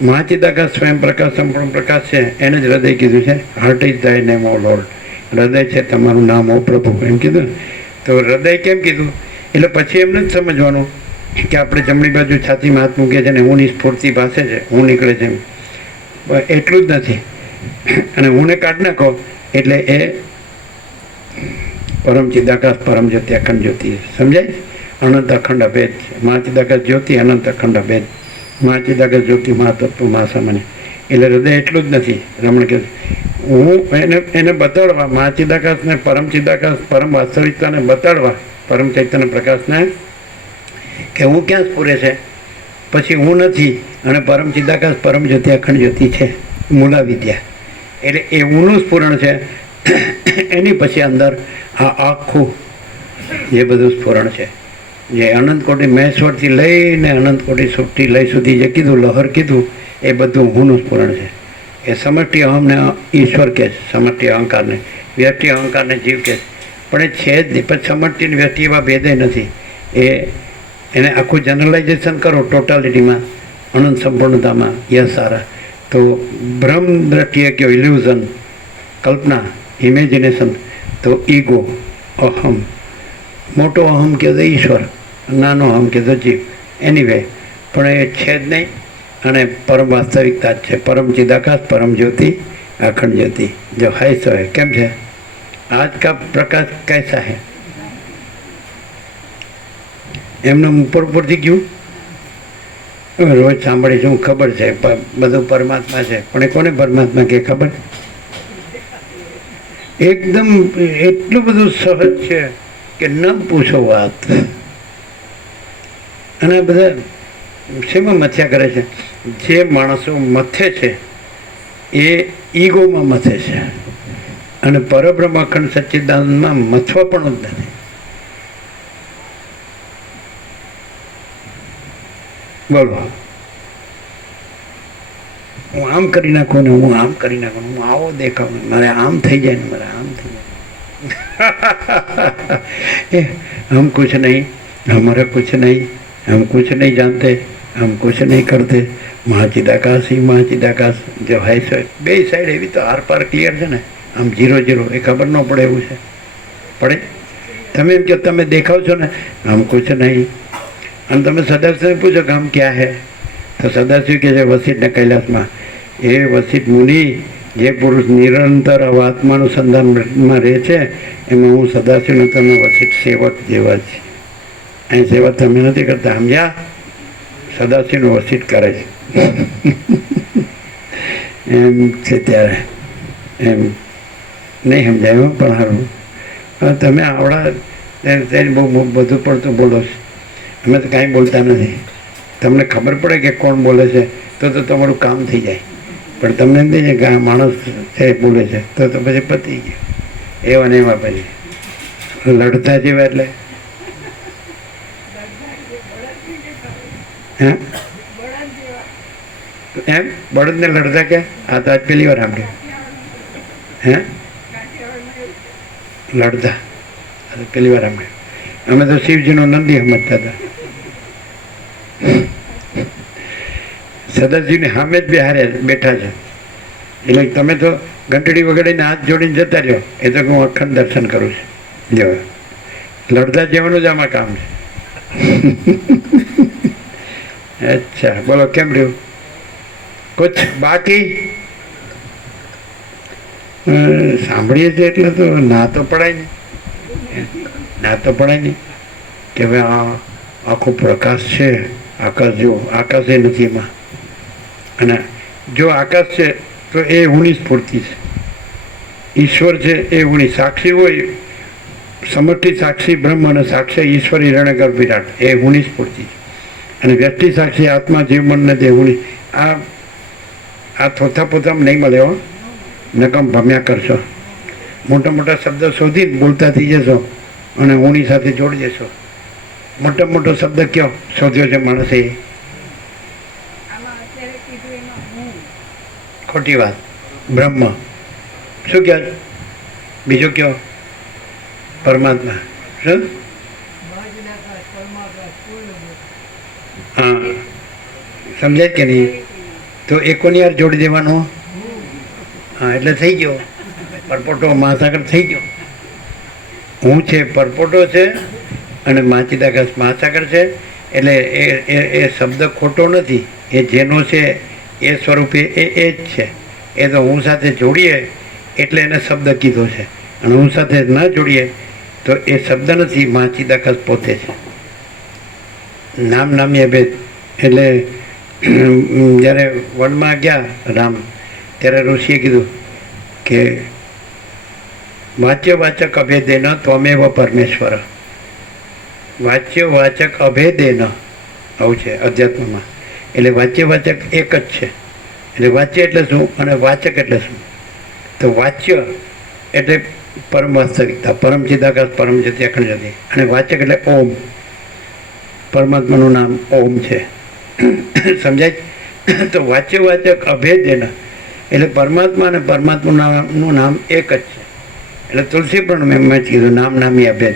મહાચિદાકાશ સ્વયં પ્રકાશ સંપૂર્ણ પ્રકાશ છે. એને જ હૃદય કીધું છે. Heart is there name O Lord. હૃદય છે તમારું નામ ઓ પ્રભુ એમ કીધું. તો હૃદય કેમ કીધું? એટલે પછી એમને જ સમજવાનું કે આપણે જમણી બાજુ છાતીમાં હાથ મૂકીએ છીએ અને હુંની સ્ફૂર્તિ ભાસે છે, હું નીકળે છે. એટલું જ નથી. અને હુંને કાઢ નાખો એટલે એ પરમ ચિદાકાશ પરમ જ્યોતિ અખંડ જ્યોતિ. સમજાય? અનંત અખંડ અભેદ છે. મહાચિદાકાશ જ્યોતિ અનંત અખંડ અભેદ. મહાચિદાકાશ જ્યોતિ મહાતત્વ મહાસામાન્ય. એટલે હૃદય એટલું જ નથી. રમણ કે હું એને બતાડવા, મહાચિદાકાશને પરમ ચિદાકાશ પરમ વાસ્તવિકતાને બતાડવા, પરમ ચૈતન્ય પ્રકાશને કે હું ક્યાં સ્ફુરે છે. પછી હું નથી અને પરમ ચિદાકાશ પરમ જ્યોતિ અખંડ જ્યોતિ છે, મૂલા વિદ્યા. એટલે એ ઊનું સ્ફુરણ છે. એની પછી અંદર આ આખું જે બધું સ્ફુરણ છે, જે અનંત કોટી મહેશ્વરથી લઈને અનંત કોટી સૃષ્ટિ લય સુધી જે કીધું, લહર કીધું, એ બધું હુંનું સ્ફુરણ છે. એ સમષ્ટિ અહમને ઈશ્વર કહે છે, સમષ્ટિ અહંકારને, વ્યષ્ટિ અહંકારને જીવ કહે છે. પણ એ છે જ નહીં. પછી સમષ્ટિ અને વ્યષ્ટિ એવા ભેદે નથી. એને આખું જનરલાઇઝેશન કરો ટોટાલિટીમાં, અનંત સંપૂર્ણતામાં, યસ સારા. તો ભ્રમ દ્રષ્ટિએ કયો, ઇલ્યુઝન, કલ્પના, ઇમેજિનેશન, તો ઈગો, અહમ. મોટો અહમ કહે તો ઈશ્વર, નાનો અહમ કહે તો જીવ. એનીવે પણ એ છે જ નહીં. અને પરમ વાસ્તવિકતા જ છે. પરમ ચિદાકાશ પરમ જ્યોતિ अखंड ज्योति जो है सो है. केम है आज का प्रकाश कैसा है? એમને ઉપરથી ગયું રોજ સાંભળીશું, ખબર છે બધું પરમાત્મા છે, પણ એ કોને પરમાત્મા કે ખબર? એકદમ એટલું બધું સહજ છે કે ન પૂછો વાત. અને બધા શેમાં મથ્યા કરે છે? જે માણસો મથે છે એ ઈગોમાં મથે છે, અને પરબ્રહ્મ અખંડ સચ્ચિદાનંદમાં મથવા પણ જ નથી. બોલો, હું આમ કરી નાખું ને હું આમ કરી નાખું, હું આવો દેખાવ, મારે આમ થઈ જાય ને મારે આમ થઈ જાય. हम कुछ नहीं, हमारा कुछ नहीं, हम कुछ नहीं जानते, हम कुछ नहीं करते, મહાચિદાકાશ એ મહાચિદાકાશ જે હોય છે બે સાઈડ એવી તો આર પાર ક્લિયર છે ને, આમ 0 એ ખબર ન પડે એવું છે. પડે તમે એમ કે તમે દેખાવ છો ને આમ કુછ નહીં, અને તમે સદાશિવને પૂછો કે આમ ક્યાં હે, તો સદાશિવ કે છે વસિષ્ઠને કૈલાસમાં. એ વસિષ્ઠ મુનિ જે પુરુષ નિરંતર આત્માનું સંધાનમાં રહે છે એમાં હું સદાશિવનો તમે વસિષ્ઠ સેવક જેવા છે. અહીં સેવા તમે નથી કરતા, સમજ્યા? સદાશિવનું વસિષ્ઠ કરે છે એમ છે. ત્યારે એમ નહીં સમજાય પણ સારું. તમે આવડા તેને બહુ બધું પડતું બોલો છો, અમે તો કાંઈ બોલતા નથી. તમને ખબર પડે કે કોણ બોલે છે તો તમારું કામ થઈ જાય, પણ તમને એમ થઈ જાય કે આ માણસ છે બોલે છે તો પછી પતી ગયું. એવા ને એવા પછી લડતા જેવા એટલે હે એમ બળદને લડતા કે આ તો આજ પહેલી વાર સાંભળ્યું. હે લડતા પહેલી વાર સાંભળ્યું. અમે તો શિવજીનો નંદી સમજતા હતા. સદાશિવની સામે જ બેઠા છે એટલે તમે તો ઘંટડી વગાડીને હાથ જોડીને જતા રહ્યો. એ તો હું અખંડ દર્શન કરું છું. જો લડતા જવાનું જ આમાં કામ છે. અચ્છા બોલો, કેમ રહ્યું? કુછ બાકી સાંભળીએ છીએ એટલે તો ના તો પડાય નહીં, ના તો પડાય નહીં કે હવે આ આખો પ્રકાશ છે. આકાશ જો આકાશ એ નથી એમાં, અને જો આકાશ છે તો એ હુંની સ્ફૂર્તિ છે. ઈશ્વર છે એ હુંની સાક્ષી હોય, સમષ્ટિ સાક્ષી બ્રહ્મ અને સાક્ષી ઈશ્વર હિરણ્યગર્ભ વિરાટ એ હુંની સ્ફૂર્તિ છે. અને વ્યક્તિ સાક્ષી આત્મા જીવ મનને તે હુંની. આ થોથા પોથામાં નહીં મળે હો, નકમ ભમ્યા કરશો. મોટા મોટા શબ્દ શોધીને બોલતા થઈ જશો અને હુંની સાથે જોડી જશો. મોટો મોટો શબ્દ કયો શોધ્યો છે માણસે? ખોટી વાત. બ્રહ્મ શું કહે? બીજો કયો? પરમાત્મા. શું? હા, સમજાય કે નહીં? તો એકોની યાર જોડી દેવાનું. હા, એટલે થઈ ગયો પરપોટો મહાસાગર થઈ ગયો. હું છે પરપોટો છે અને મહાચિદાકાશ મહાસાગર છે. એટલે એ શબ્દ ખોટો નથી. એ જેનો છે એ સ્વરૂપે એ જ છે. એ તો હું સાથે જોડીએ એટલે એને શબ્દ કીધો છે, અને હું સાથે ન જોડીએ તો એ શબ્દ નથી. મહાચિદાકાશ પોતે છે. નામ નામીએ ભેદ. એટલે જ્યારે વનમાં ગયા રામ ત્યારે ઋષિએ કીધું કે વાચ્ય વાચક અભેદેન ત્વમેવ પરમેશ્વર. વાચ્ય વાચક અભેદેન આવું છે અધ્યાત્મમાં. એટલે વાચ્ય વાચક એક જ છે. એટલે વાચ્ય એટલે શું અને વાચક એટલે શું? તો વાચ્ય એટલે પરમ વાસ્તવિકતા, પરમ ચિદાકાશ, પરમ જ્યોતિ, અખંડ જ્યોતિ. અને વાચક એટલે ઓમ. પરમાત્માનું નામ ઓમ છે. સમજાય? તો વાચ્ય વાચક અભેદેન એટલે પરમાત્મા અને પરમાત્માનું નામ એક જ છે. એટલે તુલસી પણ મેં જ કીધું નામ નામી અભેદ.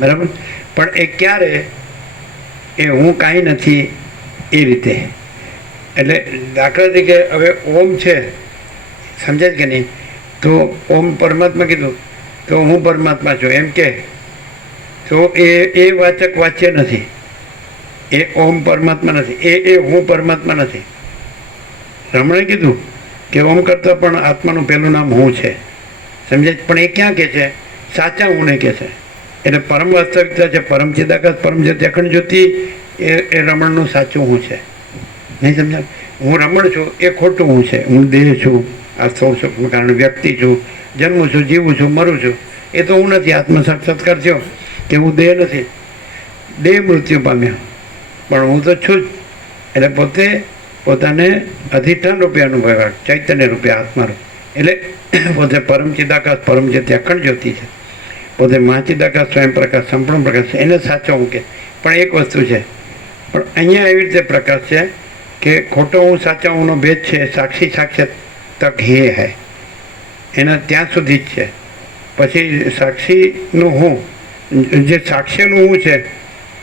બરાબર? પણ એ ક્યારે? એ હું કાંઈ નથી એ રીતે. એટલે દાખલા તરીકે હવે ઓમ છે, સમજાય કે નહીં? તો ઓમ પરમાત્મા કીધું તો હું પરમાત્મા છું એમ કે તો એ વાચક વાચ્ય નથી. એ ઓમ પરમાત્મા નથી. એ હું પરમાત્મા નથી. રમણે કીધું કે ઓમ કરતાં પણ આત્માનું પહેલું નામ હું છે. સમજાય? પણ એ ક્યાં કહે છે? સાચા હુંને કહે છે. એટલે પરમ વાસ્તવિકતા છે, પરમ ચિદાકાશ, પરમ જ્યોતિ, અખંડ જ્યોતિ એ રમણનું સાચું હું છે. નહીં સમજાય? હું રમણ છું એ ખોટું હું છે. હું દેહ છું, આ સૌ કારણ વ્યક્તિ છું, જન્મું છું, જીવું છું, મરું છું. એ તો હું નથી. આત્મ સાક્ષાત્કાર થયો કે હું દેહ નથી. દેહ મૃત્યુ પામ્યો પણ હું તો છું જ. એટલે પોતે પોતાને અધિષ્ઠાન રૂપે અનુભવ્યા, ચૈતન્ય રૂપે આત્મારૂપ. એટલે પોતે પરમ ચિદાકાશ, પરમ જ્યોતિ, અખંડ જ્યોતિ છે. પોતે મહાચિદાકાશ, સ્વયં પ્રકાશ, સંપૂર્ણ પ્રકાશ. એને સાચો હું કે. પણ એક વસ્તુ છે, પણ અહીંયા એવી રીતે પ્રકાશ છે કે ખોટો હું સાચા હુંનો ભેદ છે. સાક્ષી સાક્ષાત તક હે હૈ એના ત્યાં સુધી જ છે. પછી સાક્ષીનું હું, જે સાક્ષ્યનું હું છે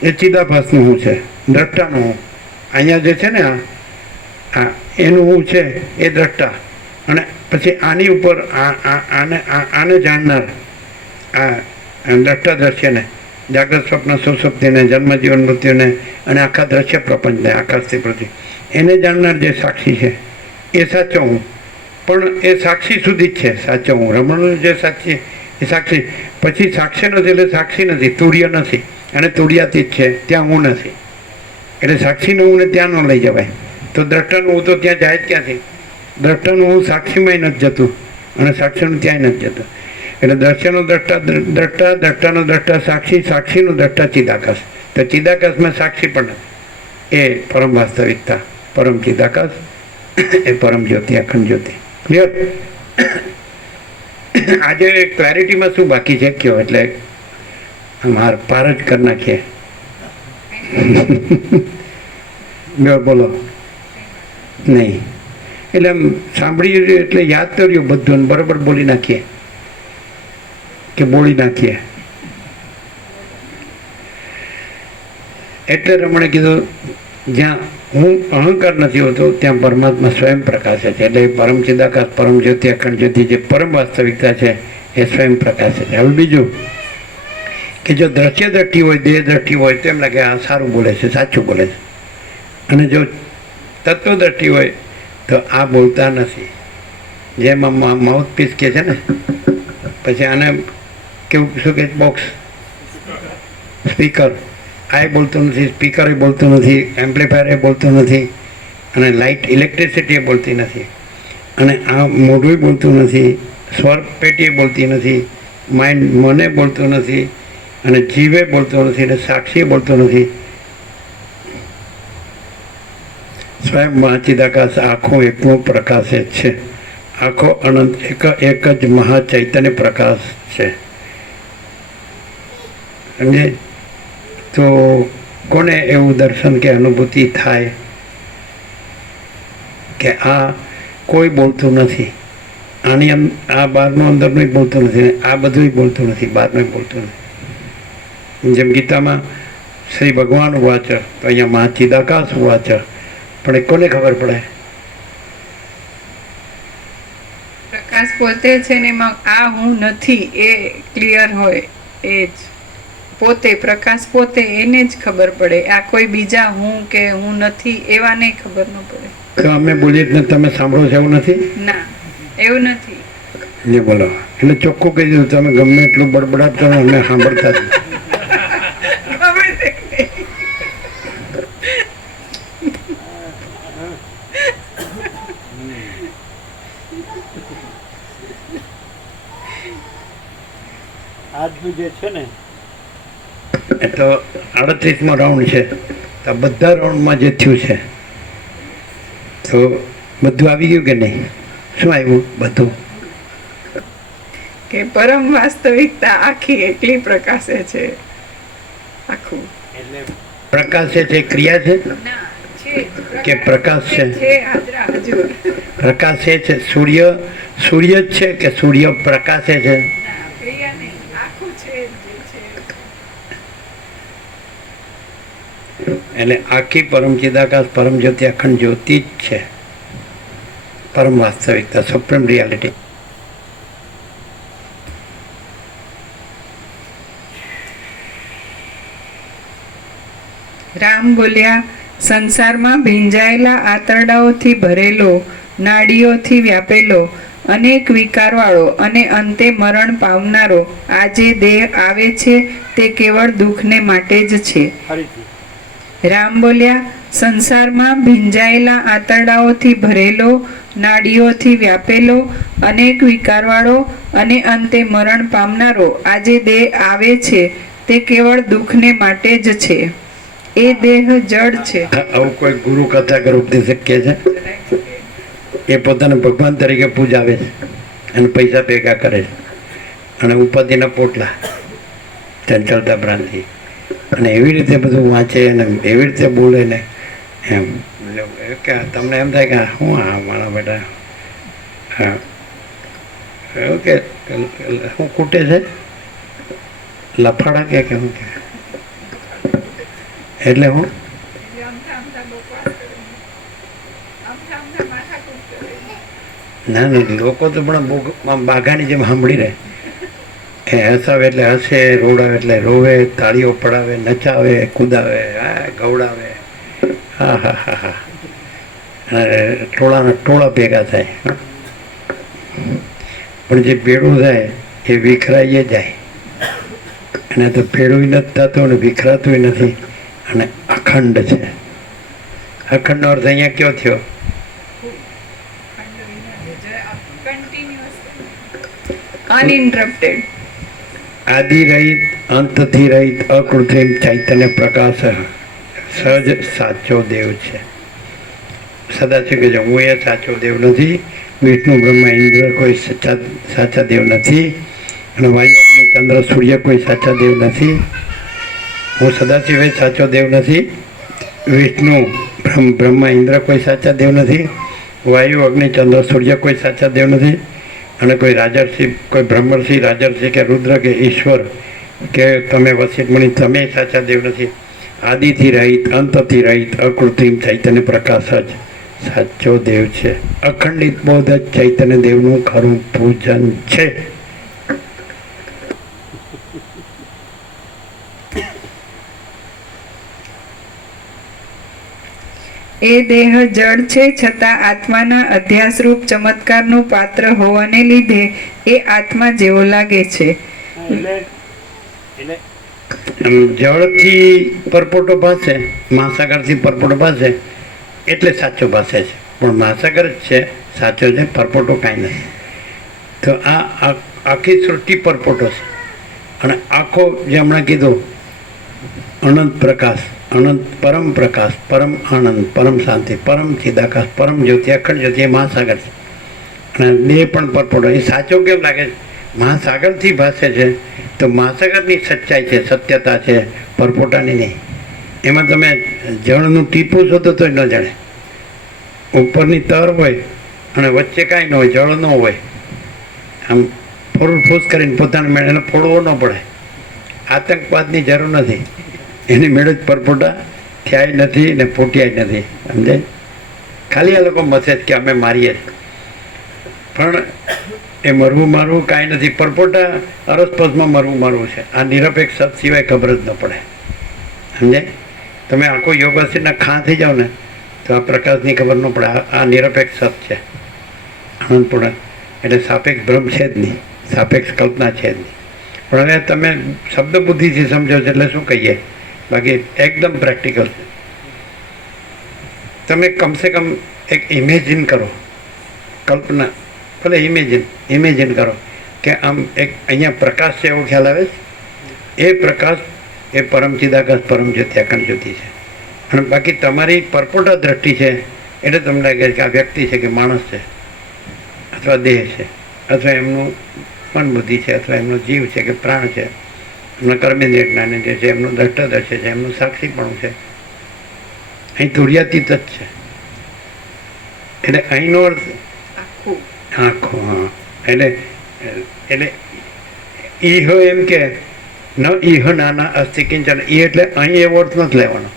એ ચિદાભાસનું હું છે, દ્રષ્ટાનું હું. અહીંયા જે છે ને એનું હું છે એ દ્રષ્ટા, અને પછી આની ઉપર આને જાણનાર આ દ્રષ્ટા દ્રશ્યને, જાગ્રત સ્વપ્ન સુસુપ્તિને, જન્મજીવન મૃત્યુને અને આખા દ્રશ્ય પ્રપંચને, આકાશથી પૃથ્વી, એને જાણનાર જે સાક્ષી છે એ સાચો હું. પણ એ સાક્ષી સુધી જ છે સાચો હું. રમણનો જે સાક્ષી એ સાક્ષી, પછી સાક્ષી નથી એટલે સાક્ષી નથી, તુર્ય નથી, અને તુર્યાતીત છે, ત્યાં હું નથી. એટલે સાક્ષીનો હું ને ત્યાં ન લઈ જવાય. તો દ્રષ્ટાનું હું તો ત્યાં જાય જ ક્યાંથી? દ્રષ્ટાનું હું સાક્ષીમાંય નથી જતું અને સાક્ષીનું ત્યાંય નથી જતું. એટલે દ્રશ્યનો દ્રષ્ટા દ્રષ્ટા, દ્રષ્ટાનો દ્રષ્ટા સાક્ષી, સાક્ષીનો દ્રષ્ટા ચિદાકાશ. તો ચિદાકાશમાં સાક્ષી પણ નથી. એ પરમ વાસ્તવિકતા, પરમ ચિદાકાશ, એ પરમ જ્યોતિ, અખંડ જ્યોતિ. ક્લિયર? આજે ક્લેરિટીમાં શું બાકી છે કયો? એટલે માર પાર જ કરી નાખીએ. બોલો. નહીં એટલે આમ સાંભળી એટલે યાદ તો રહ્યું બધું, બરાબર બોલી નાખીએ કે બોલી નાખીએ. એટલે રમણે કીધું જ્યાં હું અહંકાર નથી હોતો ત્યાં પરમાત્મા સ્વયં પ્રકાશે છે. એટલે પરમ ચિદાકાશ, પરમ જ્યોતિ, અખંડ જ્યોતિ જે પરમ વાસ્તવિકતા છે એ સ્વયં પ્રકાશે છે. હવે બીજું કે જો દ્રશ્ય દ્રષ્ટિ હોય, દેહ દ્રષ્ટિ હોય તો એમ લાગે આ સારું બોલે છે, સાચું બોલે છે. અને જો તત્વ દ્રષ્ટિ હોય તો આ બોલતા નથી. જેમાં માઉથ પીસ કે છે ને, પછી આને કેવું શું કે બોક્સ, સ્પીકર, આ બોલતું નથી, સ્પીકર બોલતું નથી, એમ્પ્લીફાયર બોલતું નથી, અને લાઇટ ઇલેક્ટ્રિસિટી બોલતી નથી, અને આ મોઢું બોલતું નથી, સ્વર પેટી બોલતી નથી, માઇન્ડ મને બોલતું નથી, અને જીવે બોલતો નથી, અને સાક્ષી બોલતો નથી. સ્વયં મહાચિદાકાશ આખો એકનો પ્રકાશ જ છે. આખો અનંત એક જ મહાચૈતન્ય પ્રકાશ છે. સમજે? તો કોને એવું દર્શન કે અનુભૂતિ થાય કે આ કોઈ બોલતું નથી, આની આ બહારનું અંદરનું બોલતું નથી, આ બધું બોલતું નથી, બહારનું બોલતું નથી. જેમ ગીતામાં શ્રી ભગવાન વાચ, તો અહીંયા મહાચિદાકાશ વાચ. પણ એ કોને ખબર પડે? પ્રકાશ પોતે છે ને, એમાં આ હું નથી એ ક્લિયર હોય. એ જ પોતે પ્રકાશ પોતે, એને જ ખબર પડે. આ કોઈ બીજા હું કે હું નથી એવા નહીં ખબર ન પડે. તો અમે બોલીએ ને તમે સાંભળો છો એવું નથી? ના, એવું નથી. જે બોલો એટલે ચોખ્ખું કહી દીધું, તમે ગમે એટલું બડબડાટ કરો અમે સાંભળતા જ. આજનું જે છે ને એ તો 38મો રાઉન્ડ છે. તો બધા રાઉન્ડમાં જે થયું છે તો બધું આવી ગયું કે નહીં? શું આવ્યું બધું? કે પરમ વાસ્તવિકતા આખી એકલી પ્રકાશે છે. આખું એટલે પ્રકાશ છે ક્રિયા છે કે પ્રકાશ છે? પ્રકાશ છે. સૂર્ય સૂર્ય જ છે કે સૂર્ય પ્રકાશે છે? એટલે આખી પરમ ચિદાકાશ, પરમ જ્યોતિ, અખંડ જ્યોતિ જ છે. પરમ વાસ્તવિકતા, સુપ્રીમ રિયાલિટી. રામ બોલ્યા, સંસારમાં ભીંજાયેલા આંતરડાઓથી ભરેલો, નાડીઓથી વ્યાપેલો, અનેક વિકારવાળો અને અંતે મરણ પામનારો આ જે દેહ આવે છે તે કેવળ દુઃખને માટે જ છે. રામ બોલ્યા, સંસારમાં ભીંજાયેલા આંતરડાઓથી ભરેલો, નાડીઓથી વ્યાપેલો, અનેક વિકારવાળો અને અંતે મરણ પામનારો આ જે દેહ આવે છે તે કેવળ દુઃખને માટે જ છે. એ દેહ જડ છે. આવું કોઈ ગુરુ કથા કે ઉપદેશક કે છે? એ પોતાને ભગવાન તરીકે પૂજાવે છે અને પૈસા ભેગા કરે છે અને ઉપાધિના પોટલા ચંચળતા ભ્રાંતિ, અને એવી રીતે બધું વાંચે ને એવી રીતે બોલે ને એમ કે તમને એમ થાય કે શું આ મારા બેટા હા એવું કે શું કૂટે છે, લફાડા કે શું કે? એટલે હું ના નહીં, લોકો તો પણ બહુ આમ બાઘાની જેમ સાંભળી રહે. એ હસાવે એટલે હસે, રોડાવે એટલે રોવે, તાળીઓ પડાવે, નચાવે, કૂદાવે, ગવડાવે, હા હા હા હા, અને ટોળાના ટોળા ભેગા થાય. પણ જે ભેળું થાય એ વિખરાઈએ જાય, અને તો ભેળું નથી થતું અને વિખરાતું નથી, અને અખંડ છે. અખંડનો અર્થ અહીંયા કયો થયો? અનઇન્ટરપ્ટેડ, આદિ રહિત, અંતથી રહિત, અકૃત્રિમ ચૈતન્ય પ્રકાશ સહજ સાચો દેવ છે. સદાશિવ કહે છે હું એ સાચો દેવ નથી, વિષ્ણુ બ્રહ્મા ઇન્દ્ર કોઈ સાચા દેવ નથી, અને વાયુ અગ્નિ ચંદ્ર સૂર્ય કોઈ સાચા દેવ નથી. હું સદાશિવ એ સાચો દેવ નથી, વિષ્ણુ બ્રહ્મા ઇન્દ્ર કોઈ સાચા દેવ નથી, વાયુ અગ્નિ ચંદ્ર સૂર્ય કોઈ સાચા દેવ નથી, અને કોઈ રાજર્ષિ, કોઈ બ્રહ્મર્ષિ, રાજર્ષિ કે રુદ્ર કે ઈશ્વર કે તમે વસિષ્ઠ મુનિ તમે સાચા દેવ નથી. આદિથી રહિત, અંતથી રહિત, અકૃત્રિમ ચૈતન્ય પ્રકાશ જ સાચો દેવ છે. અખંડિત બોધ જ ચૈતન્ય દેવનું ખરું પૂજન છે. એ દેહ જડ છે છતાં આત્માના અધ્યાસરૂપ ચમત્કારનું પાત્ર હોવાને લીધે એ આત્મા જેવો લાગે છે. જળથી પરપોટો ભાસે, મહાસાગરથી પરપોટો ભાસે એટલે સાચો ભાસે છે, પણ મહાસાગર જ છે સાચો છે, પરપોટો કાંઈ નથી. તો આ આખી સૃષ્ટિ પરપોટો છે, અને આખો જે હમણાં કીધું અનંત પ્રકાશ, અનંત પરમ પ્રકાશ, પરમ આનંદ, પરમ શાંતિ, પરમ ચિદાકાશ, પરમ જ્યોતિ, અખંડ જ્યોતિ એ મહાસાગર છે. અને દેહ પણ પરપોટો. એ સાચો કેમ લાગે છે? મહાસાગરથી ભાસે છે તો મહાસાગરની સચ્ચાઈ છે, સત્યતા છે, પરપોટાની નહીં. એમાં તમે જળનું ટીપું શોધો તો ન જાણે. ઉપરની તર હોય અને વચ્ચે કાંઈ ન હોય, જળ ન હોય, આમ ફૂસ કરીને પોતાને મેળે એને ફોડવો ન પડે. આતંકવાદની જરૂર નથી, એની મેળે જ પરપોટા થયા નથી ને ફૂટ્યા નથી. સમજાય? ખાલી આ લોકો મથે જ કે અમે મારીએ, પણ એ મરવું મારવું કાંઈ નથી. પરપોટા અરસપસમાં મરવું મારવું છે. આ નિરપેક્ષ સત સિવાય ખબર જ ન પડે. સમજાય? તમે આખો યોગાસીના ખાં થઈ જાઓ ને તો આ પ્રકાશની ખબર ન પડે. આ નિરપેક્ષ સત છે, આનંદપૂર્ણ. એટલે સાપેક્ષ ભ્રમ છે જ નહીં, સાપેક્ષ કલ્પના છે જ નહીં. પણ હવે તમે શબ્દ બુદ્ધિથી સમજો છો એટલે શું કહીએ, બાકી એકદમ પ્રેક્ટિકલ છે. તમે કમસે કમ એક ઇમેજિન કરો, કલ્પના, ભલે ઇમેજિન કરો કે આમ એક અહીંયા પ્રકાશ છે એવો ખ્યાલ આવે છે. એ પ્રકાશ એ પરમ ચિદાકાશ, પરમ જ્યોતિ, અખંડ જ્યોતિ છે. અને બાકી તમારી પરપોટા દ્રષ્ટિ છે એટલે તમને લાગે કે આ વ્યક્તિ છે કે માણસ છે, અથવા દેહ છે, અથવા એમનું મન બુદ્ધિ છે, અથવા એમનો જીવ છે કે પ્રાણ છે, એમના કર્મેન્દ્રિય જ્ઞાનેન્દ્રિય છે, એમનું દ્રષ્ટદર્શી છે, એમનું સાક્ષીપણું છે. અહીં તુર્યાતીત જ છે. એટલે અહીંનો અર્થ આખો, હા. એટલે ઈહ એમ કે ન ઈહ નાના અસ્થિ કિંચન. એ એટલે અહીં એવો અર્થ નથી લેવાનો.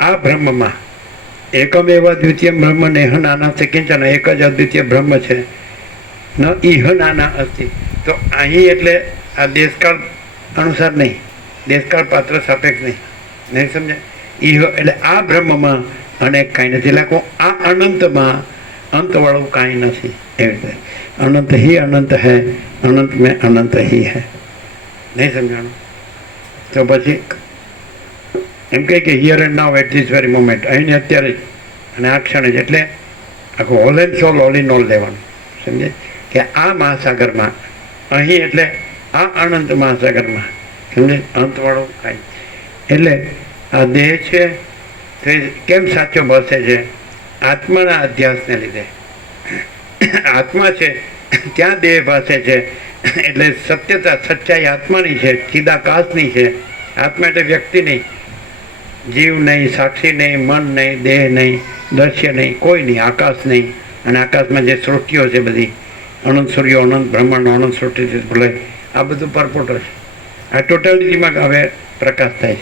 આ બ્રહ્મમાં એકમ એવા દ્વિતીય બ્રહ્મ નેહ નાના અસ્થિ કિંચન, એક જ અદ્વિતીય બ્રહ્મ છે. ન ઈહ નાના અસ્થિ, તો અહીં એટલે આ દેશકાળ અનુસાર નહીં, દેશકાળ પાત્ર સાપેક્ષ નહીં સમજે. ઈહ એટલે આ બ્રહ્મમાં અનેક કાંઈ નથી. લાખો આ અનંતમાં અંતવાળું કાંઈ નથી. એવી રીતે અનંત હી અનંત હૈ, અનંત મેં અનંત હી હૈ. નહીં સમજાણું? તો પછી એમ કહે કે here and now at this very moment, અહીંને અત્યારે જ અને આ ક્ષણે જ. એટલે આખું whole and soul, all in all લેવાનું. સમજે કે આ મહાસાગરમાં અહીં એટલે આ અનંત મહાસાગરમાં, સમજે, અંતવાળું કાંઈ. એટલે આ દેહ છે તે કેમ સાચો બસે છે? આત્માના અધ્યાસને લીધે. આત્મા છે ત્યાં દેહ ભાસે છે. એટલે સત્યતા, સચ્ચાઈ આત્માની છે, ચિદાકાશની છે. આત્મા એટલે વ્યક્તિ નહીં, જીવ નહીં, સાક્ષી નહીં, મન નહીં, દેહ નહીં, દ્રશ્ય નહીં, કોઈ નહીં, આકાશ નહીં. અને આકાશમાં જે સૃષ્ટિઓ છે બધી, અનંત સૂર્યો, અનંત બ્રહ્માંડ, અનંત સૃષ્ટિ ભલે, આ બધું પરપોટો છે. આ ટોટાલિટીમાં હવે પ્રકાશ થાય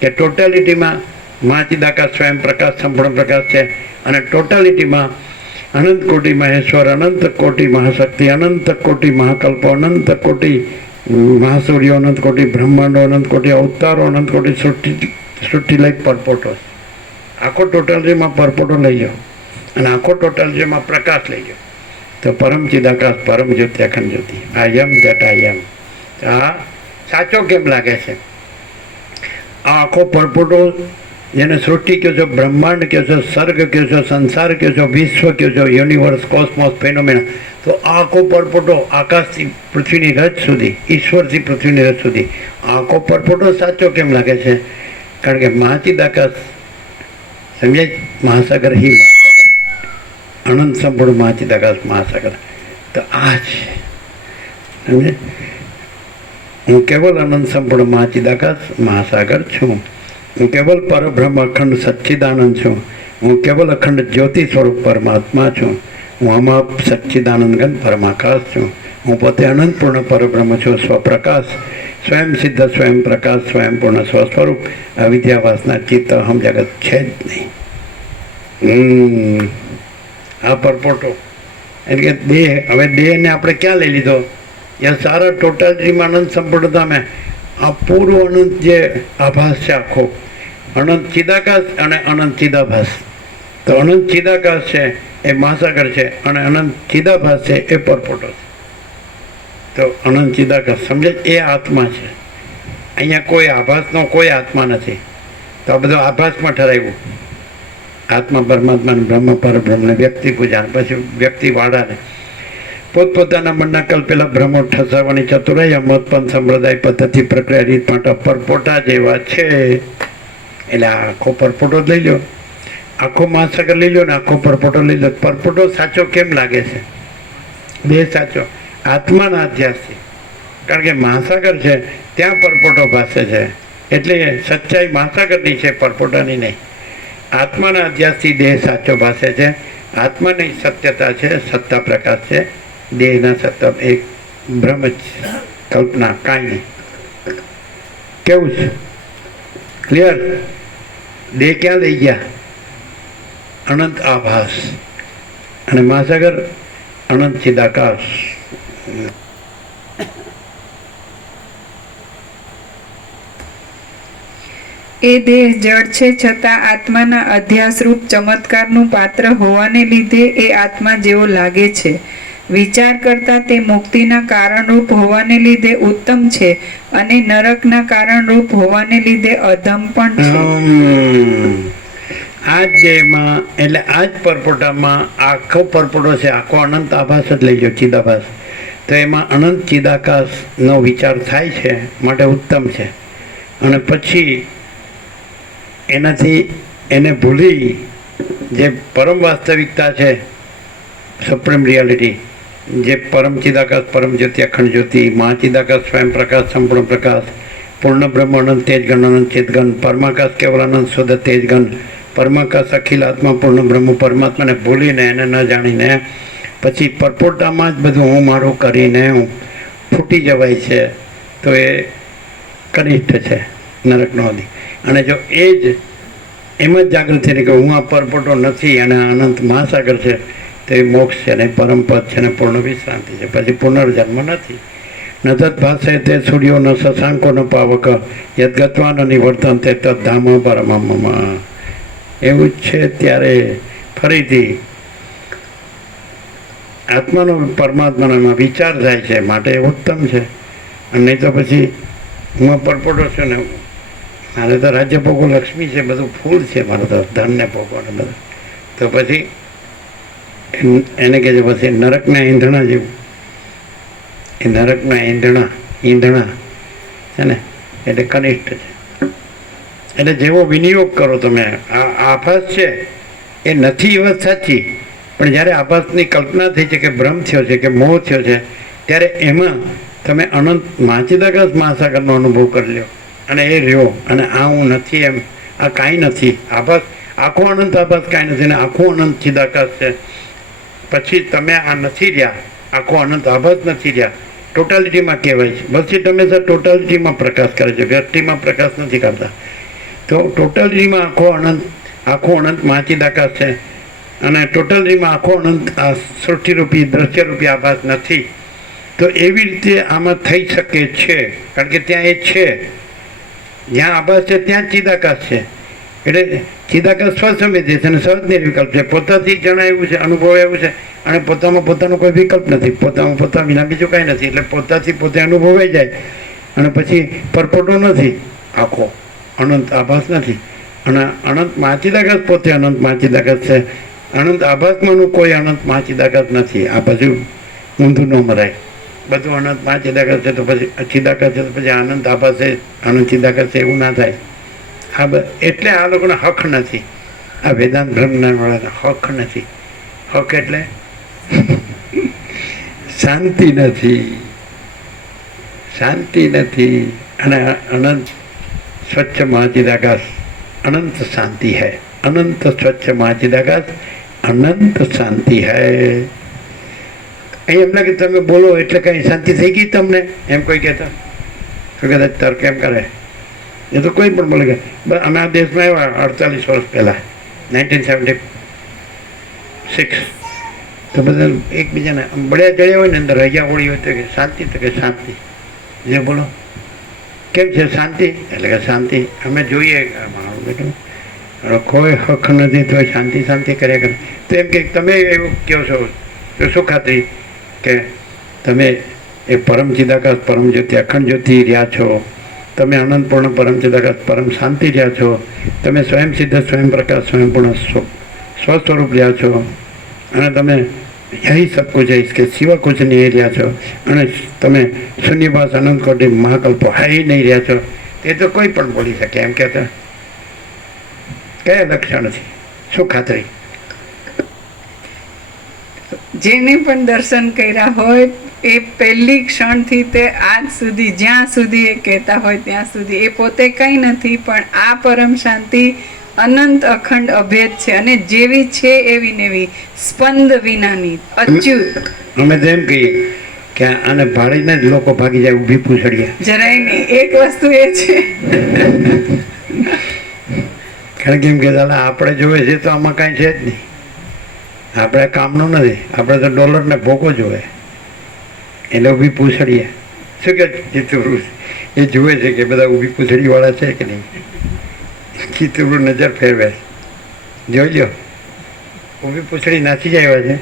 છે કે ટોટાલિટીમાં મહાચિદાકાશ સ્વયં પ્રકાશ, સંપૂર્ણ પ્રકાશ છે. અને ટોટાલિટીમાં અનંત કોટી મહેશ્વર, અનંત કોટી મહાશક્તિ, અનંત કોટી મહાકલ્પો, અનંત કોટી મહાસૂર્યો, અનંત કોટી બ્રહ્માંડો, અનંત કોટી અવતારો, અનંત કોટી સૃષ્ટિ લઈ પરપોટો. આખો ટોટાલિટીમાં પરપોટો લઈ જાઓ અને આખો ટોટાલિટીમાં પ્રકાશ લઈ જાઓ તો પરમ ચિદાકાશ, પરમ જ્યોતિ, અખંડ જ્યોતિ, આઈ એમ ધેટ આઈ એમ. આ સાચો કેમ લાગે છે? આ આખો પરપોટો જેને સૃષ્ટિ કહો છો, બ્રહ્માંડ કહો છો, સર્ગ કહો છો, સંસાર કહો છો, વિશ્વ કહો છો, યુનિવર્સ, કોસ્મોસ, ફેનોમેના, તો આ આખો પરપોટો આકાશથી પૃથ્વીની રચ સુધી, ઈશ્વરથી પૃથ્વીની રચ સુધી આખો પરપોટો સાચો કેમ લાગે છે? કારણ કે મહાચિદાકાશ સમજાય, મહાસાગર હિ મહાસાગર, અનંત સંપૂર્ણ મહાચિદાકાશ મહાસાગર. તો આ છે સમજે, હું કેવલ અનંત સંપૂર્ણ મહાચિદાકાશ મહાસાગર છું. હું કેવલ પરબ્રહ્મ અખંડ સચ્ચિદાનંદ છું. હું કેવલ અખંડ જ્યોતિ સ્વરૂપ પરમાત્મા છું. હું અમાપ સચ્ચિદાનંદ ઘન પરમાકાશ છું. હું પોતે અનંતપૂર્ણ પરબ્રહ્મ છું, સ્વપ્રકાશ, સ્વયં સિદ્ધ, સ્વયં પ્રકાશ, સ્વયં પૂર્ણ સ્વસ્વરૂપ, અવિદ્યા વાસના ચિત્ત અહમ જગત છે જ નહીં. આ પરપોટો એટલે કે દેહ. હવે દેહને આપણે ક્યાં લઈ લીધો? યા સારા ટોટાલિટીમાં અનંત સંપૂર્ણતામાં આ પૂરો અનંત જે આભાસ છે, આખો અનંત ચિદાકાશ અને અનંત ચિદાભાસ. તો અનંત ચિદાકાશ છે એ મહાસાગર છે અને અનંત ચિદાભાસ છે એ પરપોટો છે. તો અનંત ચિદાકાશ સમજે, એ આત્મા છે. અહીંયા કોઈ આભાસનો કોઈ આત્મા નથી. તો આ બધું આભાસમાં ઠરાવ્યું. આત્મા પરમાત્માને, બ્રહ્મ પરબ્રહ્મને, વ્યક્તિ પૂજાને, પછી વ્યક્તિવાળાને પોતપોતાના મનના કલ્પેલા ભ્રમો ઠસાવવાની ચતુરાઈ અમોત્પન્ન સંપ્રદાય પદ્ધતિ પ્રક્રિયા રીત માટે પરપોટા જેવા છે. એટલે આખો પરપોટો જ લઈ લો, આખો મહાસાગર લઈ લો ને આખો પરપોટો લઈ લો. પરપોટો સાચો કેમ લાગે છે? બે સાચો આત્માના અધ્યાસથી. કારણ કે મહાસાગર છે ત્યાં પરપોટો ભાસે છે, એટલે સચ્ચાઈ મહાસાગરની છે, પરપોટાની નહીં. આત્માના અધ્યાસથી દેહ સાચો ભાસે છે. આત્માની સત્યતા છે, સત્તા પ્રકાશ છે. દેહના સત્તા એક ભ્રમ જ, કલ્પના, કાંઈ નહીં. કેવું છે? ક્લિયર? દેહ ક્યાં લઈ ગયા? અનંત આભાસ. અને મહાસાગર અનંત ચિદાકાશ. એ દેહ જડ છે છતાં આત્માના અધ્યાસરૂપ ચમત્કારનું પાત્ર હોવાને લીધે એ આત્મા જેવો લાગે છે. વિચાર કરતા તે મુક્તિના કારણરૂપ હોવાને લીધે ઉત્તમ છે અને નરકના કારણરૂપ હોવાને લીધે અધમ પણ છે. આ જ દેહમાં એટલે આ જ પરપોટામાં આખો પરપોટો છે, આખો અનંત આભાસ જ લઈ જાઓ, ચિદાભાસ. તો એમાં અનંત ચિદાકાશનો વિચાર થાય છે માટે ઉત્તમ છે. અને પછી એનાથી એને ભૂલી જે પરમ વાસ્તવિકતા છે, સુપ્રીમ રિયાલિટી, જે પરમ ચિદાકાશ, પરમ જ્યોતિ, અખંડ જ્યોતિ, મહાચિદાકાશ, સ્વયં પ્રકાશ, સંપૂર્ણ પ્રકાશ, પૂર્ણ બ્રહ્મ, અનંત તેજગણ, અનંત ચેતગણ, પરમાકાશ, કેવલ અનંત શુદ્ધ તેજગણ, પરમાકાશ, અખિલ આત્મા, પૂર્ણ બ્રહ્મ, પરમાત્માને ભૂલીને, એને ન જાણીને પછી પરપોટામાં જ બધું હું મારું કરીને હું ફૂટી જવાય છે. તો એ કનિષ્ઠ છે, નરકનો અધિ. અને જો એ જ એમ જ જાગૃત થઈને કે હું આ પરપોટો નથી અને અનંત મહાસાગર છે, તો એ મોક્ષ છે ને પરમપદ છે ને પૂર્ણ વિશ્રાંતિ છે. પછી પુનર્જન્મ નથી. ન તત્ભાષે તે સૂર્યો ન શશાંકો ન પાવક યદગત્વાન નિવર્તન તે તદ્ધામ પરમમાં. એવું જ છે. ત્યારે ફરીથી આત્માનો પરમાત્માનામાં વિચાર થાય છે માટે ઉત્તમ છે. અને નહીં તો પછી હું આ પરપોટો છું ને મારે તો રાજ્ય ભોગો લક્ષ્મી છે, બધું ફૂલ છે, મારે તો ધનને ભોગો ને બધું. તો પછી એને કહે છે પછી નરકના ઈંધણા જેવું. એ નરકના ઈંધણા છે ને એટલે કનિષ્ઠ છે. એટલે જેવો વિનિયોગ કરો તમે. આ આભાસ છે એ નથી એ વાત સાચી, પણ જ્યારે આભાસની કલ્પના થઈ છે કે ભ્રમ થયો છે કે મોહ થયો છે, ત્યારે એમાં તમે અનંત મહાચિદાકાશ મહાસાગરનો અનુભવ કરી લ્યો અને એ રહ્યો. અને આ હું નથી એમ, આ કાંઈ નથી. આભાસ આખો અનંત આભાસ કાંઈ નથી ને આખું અનંત ચિદાકાશ છે. પછી તમે આ નથી રહ્યા, આખો અનંત આભાસ નથી રહ્યા, ટોટાલિટીમાં કહેવાય છે. પછી તમે સર ટોટાલિટીમાં પ્રકાશ કરે છે, વ્યક્તિમાં પ્રકાશ નથી કરતા. તો ટોટાલિટીમાં આખો અનંત મહાચિદાકાશ છે. અને ટોટલલીમાં આખો અનંત આ સૃષ્ટિરૂપી દ્રશ્યરૂપી આભાસ નથી. તો એવી રીતે આમાં થઈ શકે છે, કારણ કે ત્યાં એ છે. જ્યાં આભાસ છે ત્યાં ચિદાકાશ છે. એટલે ચિદાકાશ સ્વસંવેદી છે અને સહજ નિર્વિકલ્પ છે. પોતાથી જણાવ્યું છે, અનુભવાયું છે, અને પોતામાં પોતાનો કોઈ વિકલ્પ નથી. પોતામાં પોતા વિના બીજું કાંઈ નથી. એટલે પોતાથી પોતે અનુભવાઈ જાય અને પછી પરપોટો નથી, આખો અનંત આભાસ નથી. અને અનંત માચિદાકાશ પોતે અનંત માચિદાકાશ છે. અનંત આભાસમાંનું કોઈ અનંત માચિદાકાશ નથી. આ બધું ઊંધું ન મરાય. બધું અનંત માચિદાકાશ છે તો પછી ચિદાકાશ છે તો પછી આનંદ આભાસ છે, આનંદ ચિદાકાશ છે, એવું ના થાય. એટલે આ લોકોને હક નથી. આ વેદાંત બ્રહ્મવાળાને હક નથી. હક એટલે શાંતિ નથી, શાંતિ નથી. અને અનંત સ્વચ્છ મહાચિદાકાશ अनंत शांति है. अनंत स्वच्छ महाचिदाकाश अनंत शांति है. અહીં એમ લાગે તમે બોલો એટલે કઈ શાંતિ થઈ ગઈ તમને, એમ કોઈ કહેતા તો કદાચ તર્ક એમ કરે. એ તો કોઈ પણ બોલે કે અમે આ દેશમાં આવ્યા 48 વર્ષ પહેલાં 1976. તો બધા એકબીજાને બળ્યા જડ્યા હોય ને અંદર હૈયા હોળી હોય તો કે શાંતિ, તો કે શાંતિ. જે બોલો કેમ છે શાંતિ, એટલે કે શાંતિ. અમે જોઈએ મારું બેટું કોઈ હક નથી તો શાંતિ શાંતિ કર્યા કરે. તો એમ કે તમે એવું કહો છો તો શું ખાતરી કે તમે એ પરમ ચિદાકાશ પરમ જ્યોતિ અખંડ જ્યોતિ રહ્યા છો. તમે અનંતપૂર્ણ પરમ ચિદાકાશ પરમ શાંતિ રહ્યા છો. તમે સ્વયં સિદ્ધ સ્વયં પ્રકાશ સ્વયંપૂર્ણ સ્વસ્વરૂપ રહ્યા છો. અને તમે यही सब कुछ है, इसके सिवा कुछ नहीं રહ્યા છો. અને તમે શૂન્યભાસ અનંત કોટી મહાકલ્પો હઈ નહીં રહ્યા છો. એ તો કોઈ પણ બોલી શકે. એમ કહેતા કયા લક્ષણ છે, શું ખાતરી? જેને પણ દર્શન કર્યા હોય એ પહેલી ક્ષણથી તે આજ સુધી જ્યાં સુધી એ કહેતા હોય ત્યાં સુધી એ પોતે કંઈ નથી, પણ આ પરમ શાંતિ અનંત અખંડ અભેદ છે અને જેવી છે એવી નેવી સ્પંદ વિનાની અચ્યુત. અમે તો એમ કહીએ કે આને ભાડીને જ લોકો ભાગી જાય ઊભી પૂછડીએ. જરાય નહીં. એક વસ્તુ એ છે કારણ કે એમ કે આપણે જોવે છે તો આમાં કાંઈ છે જ નહીં. આપણે કામનું નથી. આપણે તો ડોલરને ભોગો જોવે એટલે ઊભી પૂછડીએ. શું કે ચિત્તવૃત એ જુએ છે કે બધા ઊભી પૂછડીવાળા છે કે નહીં. ચિત્તવૃત નજર ફેરવે, જોઈ લો ઊભી પૂછડી નાસી જાય એવા છે.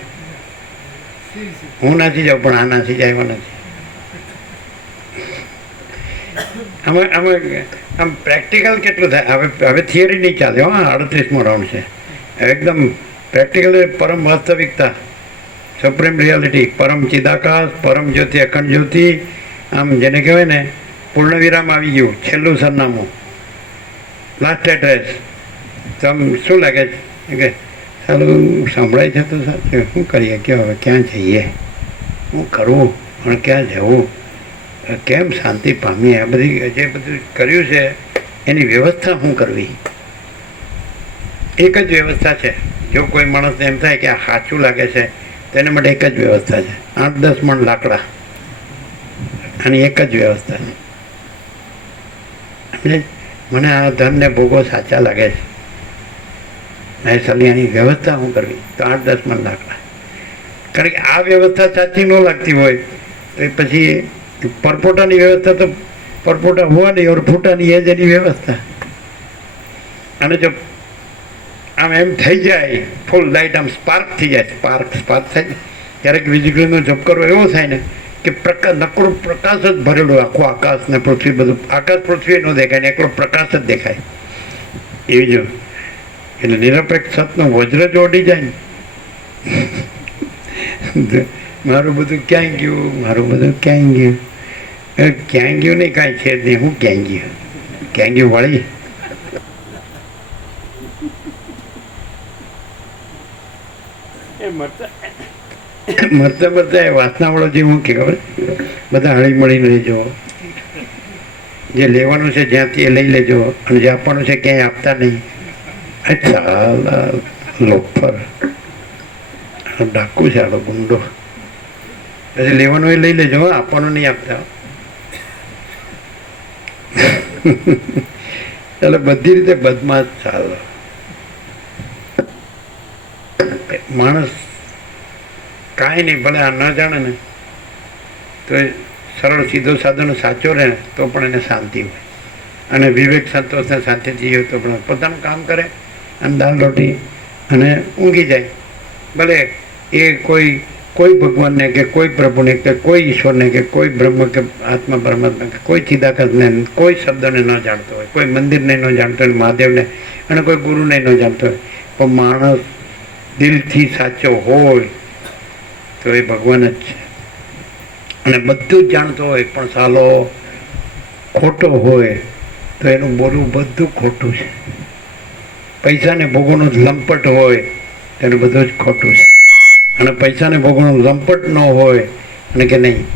હું નાસી જાઉં પણ આ નાસી જાય એવા નથી. આમ પ્રેક્ટિકલ કેટલું થાય. હવે થિયરી નહીં ચાલે. હા 38મો રાઉન્ડ છે. એકદમ પ્રેક્ટિકલ પરમ વાસ્તવિકતા, સુપ્રીમ રિયાલિટી, પરમ ચિદાકાશ, પરમ જ્યોતિ, અખંડ જ્યોતિ. આમ જેને કહેવાય ને પૂર્ણ વિરામ આવી ગયું, છેલ્લું સરનામું, લાસ્ટ એડ્રેસ. તો આમ શું લાગે છે કે સારું સંભળાય છે તો સાચું શું કરીએ, કે હવે ક્યાં જઈએ, શું કરવું અને ક્યાં જવું, કેમ શાંતિ પામીએ. આ બધી જે બધું કર્યું છે એની વ્યવસ્થા શું કરવી. એક જ વ્યવસ્થા છે. જો કોઈ માણસને એમ થાય કે આ સાચું લાગે છે તો એના માટે એક જ વ્યવસ્થા છે. 8-10 મણ લાકડા અને એક જ વ્યવસ્થા છે. મને આ ધનને ભોગો સાચા લાગે છે, એ સલિયાની વ્યવસ્થા શું કરવી, તો 8-10 મણ લાકડા. કારણ કે આ વ્યવસ્થા સાચી ન લાગતી હોય તો પછી પરપોટાની વ્યવસ્થા તો પરપોટા હોવાની ઓર ફૂટાની એ જ એની વ્યવસ્થા. અને જો આમ એમ થઈ જાય ફૂલ લાઇટ, આમ સ્પાર્ક થઈ જાય, સ્પાર્ક થાય ને ક્યારેક વીજળીનો ઝબકરો એવો થાય ને કે નકરો પ્રકાશ જ ભરેલો આખું આકાશ ને પૃથ્વી, બધું આકાશ પૃથ્વી ન દેખાય ને એકલો પ્રકાશ જ દેખાય. એવી જો એટલે નિરપેક્ષ સતનો વજ્ર જ ઓડી જાય ને મારું બધું ક્યાંય ગયું, મારું બધું ક્યાંય ગયું. ક્યાંય ગયું નહીં, કાંઈ છે જ નહીં. હું ક્યાંય ગયું, ક્યાંય ગયું વાળી. મરતા મરતા વાસના વાળો જે હું કે ખબર, બધા હળી મળીને રહેજો. જે લેવાનું છે જ્યાંથી એ લઈ લેજો, અને જે આપવાનું છે ક્યાંય આપતા નહીં. અચ્છા લોફર ડાકુ છે આડો ગુંડો. પછી લેવાનું એ લઈ લેજો, આપવાનું નહીં આપતા. એટલે બધી રીતે બદમાશ ચાલો. માણસ કાંઈ નહીં, ભલે આ ન જાણે ને તો એ સરળ સીધો સાધોનો સાચો રહે ને તો પણ એને શાંતિ હોય. અને વિવેક સંતોષને સાથે જીવે તો પણ પોતાનું કામ કરે અને દાલ રોટી અને ઊંઘી જાય. ભલે એ કોઈ ભગવાનને કે કોઈ પ્રભુને કે કોઈ ઈશ્વરને કે કોઈ બ્રહ્મ કે આત્મા પરમાત્મા કે કોઈ ચિદાકાશને કોઈ શબ્દને ન જાણતો હોય, કોઈ મંદિરને ન જાણતો હોય, મહાદેવને અને કોઈ ગુરુને ન જાણતો હોય, પણ માણસ દિલથી સાચો હોય તો એ ભગવાન જ છે. અને બધું જ જાણતો હોય પણ સાલો ખોટો હોય તો એનું બોલવું બધું ખોટું છે. પૈસાને ભોગવવાનો લંપટ હોય તો એનું બધું જ ખોટું છે. અને પૈસાને ભોગવવાનો લંપટ ન હોય અને કે નહીં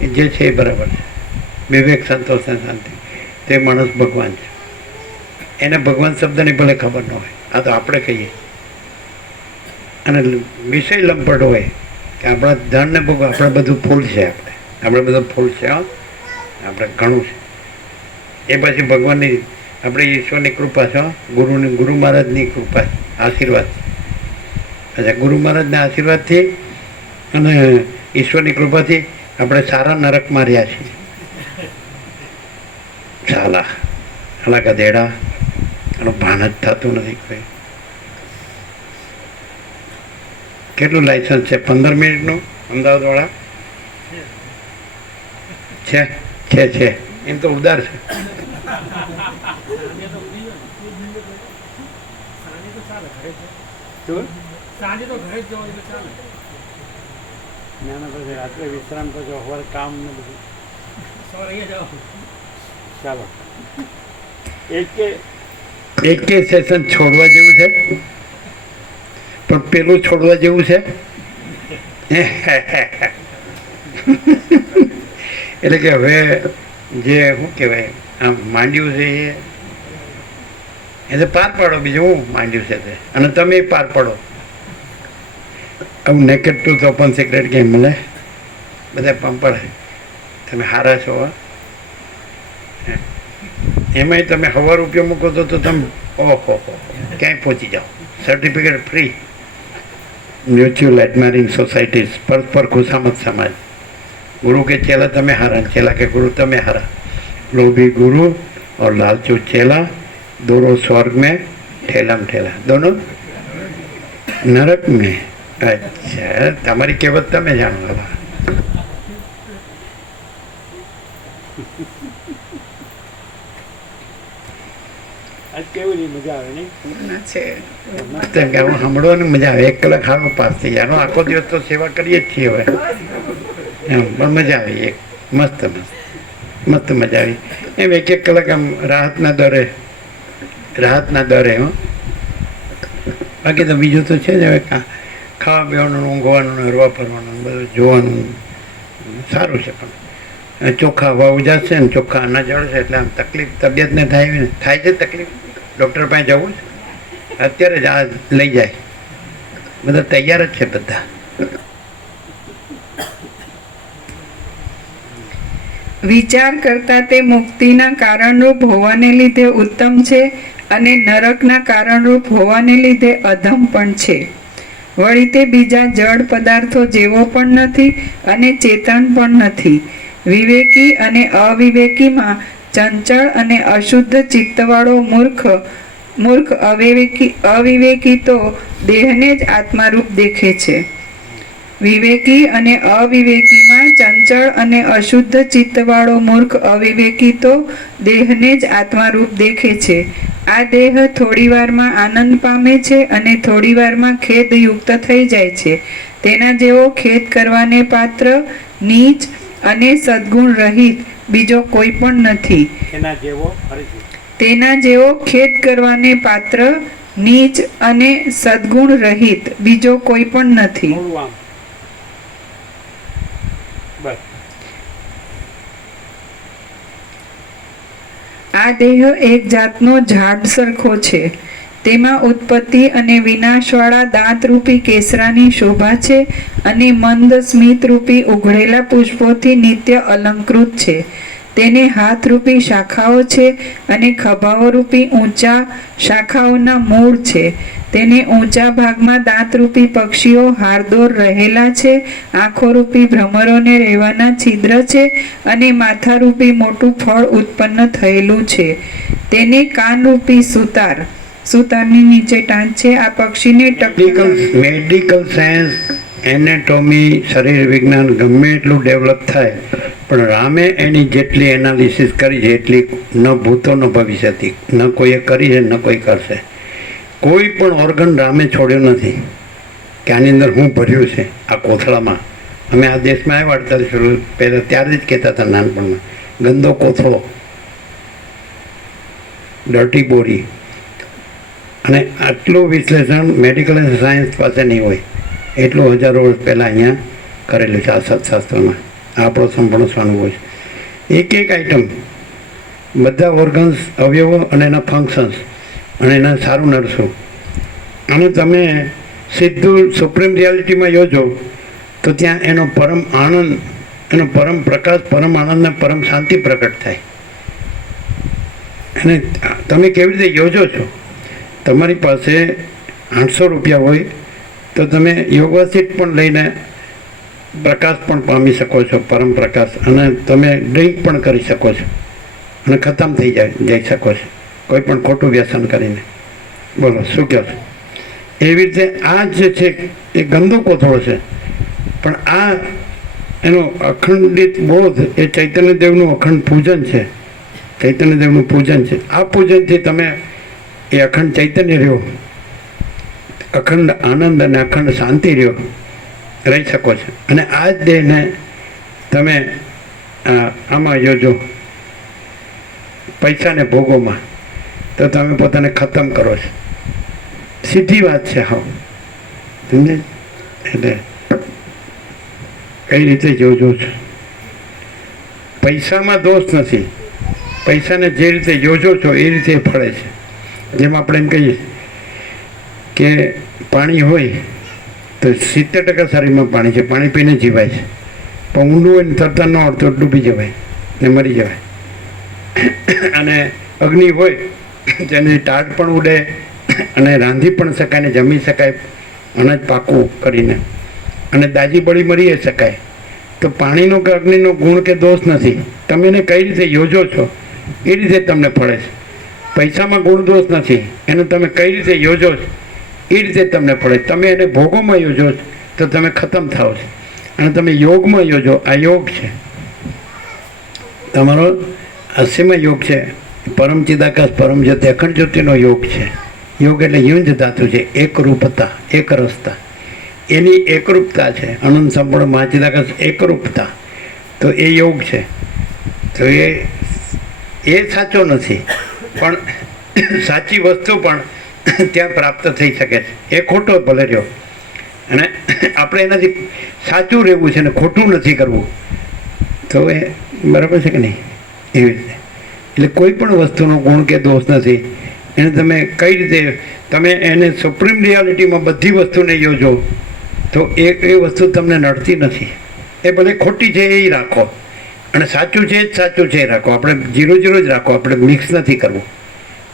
એ જે છે એ બરાબર છે, વિવેક સંતોષ અને શાંતિ, તે માણસ ભગવાન છે. એને ભગવાન શબ્દની ભલે ખબર ન હોય, આ તો આપણે કહીએ. અને વિષય લંપટ હોય કે આપણા ધનને ભોગવ, આપણે બધું ફૂલ છે, આપણે બધું ફૂલ છે, આપણે ઘણું છે. એ પછી ભગવાનની આપણે ઈશ્વરની કૃપા છે, ગુરુ મહારાજની કૃપા, આશીર્વાદ. અચ્છા, ગુરુ મહારાજના આશીર્વાદથી અને ઈશ્વરની કૃપાથી આપણે સારા નરકમાં રહ્યા છીએ. સાલા ગધેડા, એનું ભાન જ થતું નથી કોઈ. કેટલું લાયસન્સ છે? 15 મિનિટનું અમદાવાદવાળા છે. એમ તો ઉદાર છે. સાંજે તો ઘરે જ જવો એટલે ચાલે. પછી રાત્રે વિશ્રામ કરજો, સવારે કામ ને બધું, સવારે અહીંયા જાઓ. ચાલો, એક સેશન છોડવા જેવું છે, પણ પેલું છોડવા જેવું છે. એટલે કે હવે જે શું કહેવાય આમ માંડ્યું છે એ તો પાર પાડો. બીજું હું માંડ્યું છે તે, અને તમે પાર પાડો. આવું નેકેડ ટુ તો ઓપન સિક્રેટ ગેમ મળે, બધા પંપડ. તમે હારા છો, એમાંય તમે હવા રૂપિયો મૂકો તો તમે ઓહો ક્યાંય પહોંચી જાઓ. Certificate free. મ્યુચ્યુઅલ એડમાયરિંગ સોસાયટી, પરસ્પર ખુશામત સમાજ. गुरु के चेला तमे हारा, चेला के गुरु तमे हारा. लोभी गुरु और लालचू चेला, दोनों स्वर्ग में ठेला में ठेला, दोनों नरक में. अच्छा, તમારી કહેવત તમે જાણો. બાબા સાંભળવાની મજા આવે. 1 કલાક હારો પાસ થઈ જાય. આખો દિવસ તો સેવા કરીએ જ છીએ હવે, પણ મજા આવી. મસ્ત મજા આવી. એમ 1 કલાક આમ રાહતના દરે હો. બાકી તો બીજું તો છે જ હવે, ખાવા પીવાનું, ઊંઘવાનું, હરવા ફરવાનું, બધું જોવાનું સારું છે. પણ ચોખ્ખા હવા ઉજાશે ને ચોખ્ખા અનાજ જળશે એટલે આમ તકલીફ તબિયતને થાય છે તકલીફ. ડૉક્ટર પાસે જવું છે અત્યારે જ, આ લઈ જાય. બધા તૈયાર જ છે બધા. વિચાર કરતા તે મુક્તિના કારણરૂપ હોવાને લીધે ઉત્તમ છે અને નરકના કારણરૂપ હોવાને લીધે અધમ પણ છે. વળી તે બીજા જડ પદાર્થો જેવો પણ નથી અને ચેતન પણ નથી. વિવેકી અને અવિવેકીમાં ચંચળ અને અશુદ્ધ ચિત્તવાળો મૂર્ખ અવિવેકી તો દેહને જ આત્મારૂપ દેખે છે. વિવેકી અને અવિવેકીમાં ચંચળ અને અશુદ્ધ ચિત્તવાળો મૂર્ખ અવિવેકી તો દેહને જ આત્મારૂપ દેખે છે. આ દેહ થોડી વારમાં આનંદ પામે છે અને થોડી વારમાં ખેદયુક્ત થઈ જાય છે. તેના જેવો ખેદ કરવાને પાત્ર નીચ અને સદ્ગુણ રહિત બીજો કોઈ પણ નથી. તેના જેવો ખેદ કરવાને પાત્ર નીચ અને સદ્ગુણ રહિત બીજો કોઈ પણ નથી. આ દેહ એક જાતનો ઝાડ સરખો છે. તેમાં ઉત્પત્તિ અને વિનાશવાળા દાંતરૂપી કેસરાની શોભા છે અને મંદ સ્મિતરૂપી ઉઘડેલા પુષ્પોથી નિત્ય અલંકૃત છે. તેને હાથરૂપી શાખાઓ છે અને ખભાઓરૂપી ઊંચા શાખાઓના મૂળ છે. તેને ઊંચા ભાગમાં દાંતરૂપી પક્ષીઓ હારદોર રહેલા છે. આંખોરૂપી ભ્રમરોને રહેવાના છિદ્ર છે અને માથારૂપી મોટું ફળ ઉત્પન્ન થયેલું છે. તેને કાનરૂપી સુતારની નીચે ટાંચ છે. આ પક્ષીને મેડિકલ સાયન્સ, એનેટોમી, શરીર વિજ્ઞાન ગમે એટલું ડેવલપ થાય, પણ રામે એની જેટલી એનાલિસિસ કરી છે એટલી ન ભૂતો ન ભવિષ્યથી ન કોઈએ કરી છે ન કોઈ કરશે. કોઈ પણ ઓર્ગન રામે છોડ્યો નથી કે આની અંદર હું ભર્યું છે આ કોથળામાં. અમે આ દેશમાં આવ્યા 48 પહેલાં ત્યારે જ કહેતા હતા નાનપણમાં, ગંદો કોથળો, ડર્ટી બોડી. અને આટલું વિશ્લેષણ મેડિકલ સાયન્સ પાસે નહીં હોય એટલું હજારો વર્ષ પહેલાં અહીંયા કરેલું છે આ સત્શાસ્ત્રમાં. આપણો સંપૂર્ણ સ્વાનુભવ છે. એક એક આઈટમ, બધા ઓર્ગન્સ, અવયવો અને એના ફંક્શન્સ અને એના સારું નરસું. અને તમે સીધું સુપ્રીમ રિયાલિટીમાં યોજો તો ત્યાં એનો પરમ આનંદ, એનો પરમ પ્રકાશ, પરમ આનંદ અને પરમ શાંતિ પ્રકટ થાય. અને તમે કેવી રીતે યોજો છો? તમારી પાસે 800 રૂપિયા હોય તો તમે યોગાસીટ પણ લઈને પ્રકાશ પણ પામી શકો છો, પરમ પ્રકાશ. અને તમે ડ્રિંક પણ કરી શકો છો અને ખતમ થઈ જઈ શકો છો કોઈ પણ ખોટું વ્યસન કરીને. બોલો શું કહો છો? એવી રીતે આ જે છે એ ગંદો કોથળો છે, પણ આ એનો અખંડિત બોધ એ ચૈતન્યદેવનું અખંડ પૂજન છે. ચૈતન્યદેવનું પૂજન છે. આ પૂજનથી તમે એ અખંડ ચૈતન્ય રહ્યો, અખંડ આનંદ અને અખંડ શાંતિ રહ્યો, રહી શકો છો. અને આ જ દેહને તમે આમાં યોજો પૈસાને ભોગોમાં, તો તમે પોતાને ખતમ કરો છો. સીધી વાત છે. હા, સમજે? એટલે કઈ રીતે જોજો છો? પૈસામાં દોષ નથી. પૈસાને જે રીતે યોજો છો એ રીતે ફળે છે. જેમ આપણે એમ કહીએ કે પાણી હોય તો 70% શરીરમાં પાણી છે, પાણી પીને જીવાય છે. પણ ઊંડું હોય ને તરતા ન આવડતું તો ડૂબી જવાય ને મરી જવાય. અને અગ્નિ હોય જેની ટાઢ પણ ઉડે અને રાંધી પણ શકાય ને જમી શકાય અનાજ પાકું કરીને, અને દાજી બળી મરી શકાય. તો પાણીનો કે અગ્નિનો ગુણ કે દોષ નથી. તમે એને કઈ રીતે યોજો છો એ રીતે તમને ફળે છે. પૈસામાં ગુણ દોષ નથી, એને તમે કઈ રીતે યોજો છો એ રીતે તમને ફળે. તમે એને ભોગોમાં યોજો તો તમે ખતમ થાવ છો, અને તમે યોગમાં યોજો, આ યોગ છે તમારો. અસીમાં યોગ છે, પરમ ચિદાકાશ પરમ જ્યોતિ અખંડ જ્યોતિનો યોગ છે. યોગ એટલે યુંજ ધાતુ છે, એકરૂપતા, એક રસતા. એની એકરૂપતા છે, અનંત સંપૂર્ણ મહાચિદાકાશ એકરૂપતા. તો એ યોગ છે. તો એ સાચો નથી, પણ સાચી વસ્તુ પણ ત્યાં પ્રાપ્ત થઈ શકે છે. એ ખોટો ભલે રહ્યો, અને આપણે એનાથી સાચું રહેવું છે ને ખોટું નથી કરવું. તો એ બરાબર છે કે નહીં? એવી રીતે એટલે કોઈ પણ વસ્તુનો ગુણ કે દોષ નથી. એને તમે કઈ રીતે તમે એને સુપ્રીમ રિયાલિટીમાં બધી વસ્તુને યોજો તો એ વસ્તુ તમને નડતી નથી. એ ભલે ખોટી છે એ રાખો, અને સાચું છે એ જ સાચું છે એ રાખો. આપણે 0-0 જ રાખો. આપણે મિક્સ નથી કરવું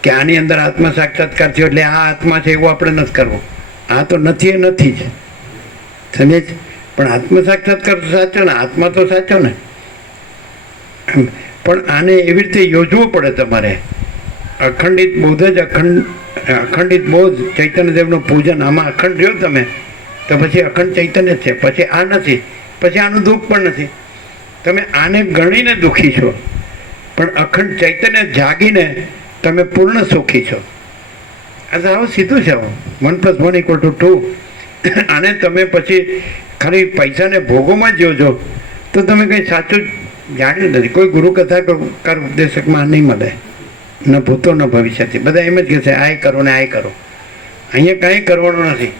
કે આની અંદર આત્મા સાક્ષાત્કાર થયો એટલે આ આત્મા છે એવું આપણે નથી કરવું. આ તો નથી, એ નથી જ, સમજે? પણ આત્મ સાક્ષાત્કાર તો સાચો ને, આત્મા તો સાચો ને. પણ આને એવી રીતે યોજવું પડે તમારે. અખંડિત બોધ જ અખંડિત બોધ ચૈતન્યદેવનું પૂજન. આમાં અખંડ રહ્યો તમે તો પછી અખંડ ચૈતન્ય છે. પછી આ નથી, પછી આનું દુઃખ પણ નથી. તમે આને ગણીને દુઃખી છો, પણ અખંડ ચૈતન્ય જાગીને તમે પૂર્ણ સુખી છો. આ તો આવું સીધું છે. 1 + 1 = 2. આને તમે પછી ખાલી પૈસાને ભોગોમાં જ જોજો તો તમે કંઈ સાચું જાણ્યું નથી. કોઈ ગુરુ કથાકાર ઉપદેશકમાં નહીં મળે, ન ભૂતો ન ભવિષ્યથી. બધા એમ જ કહેશે આય કરો ને આય કરો. અહીંયા કાંઈ કરવાનું નથી.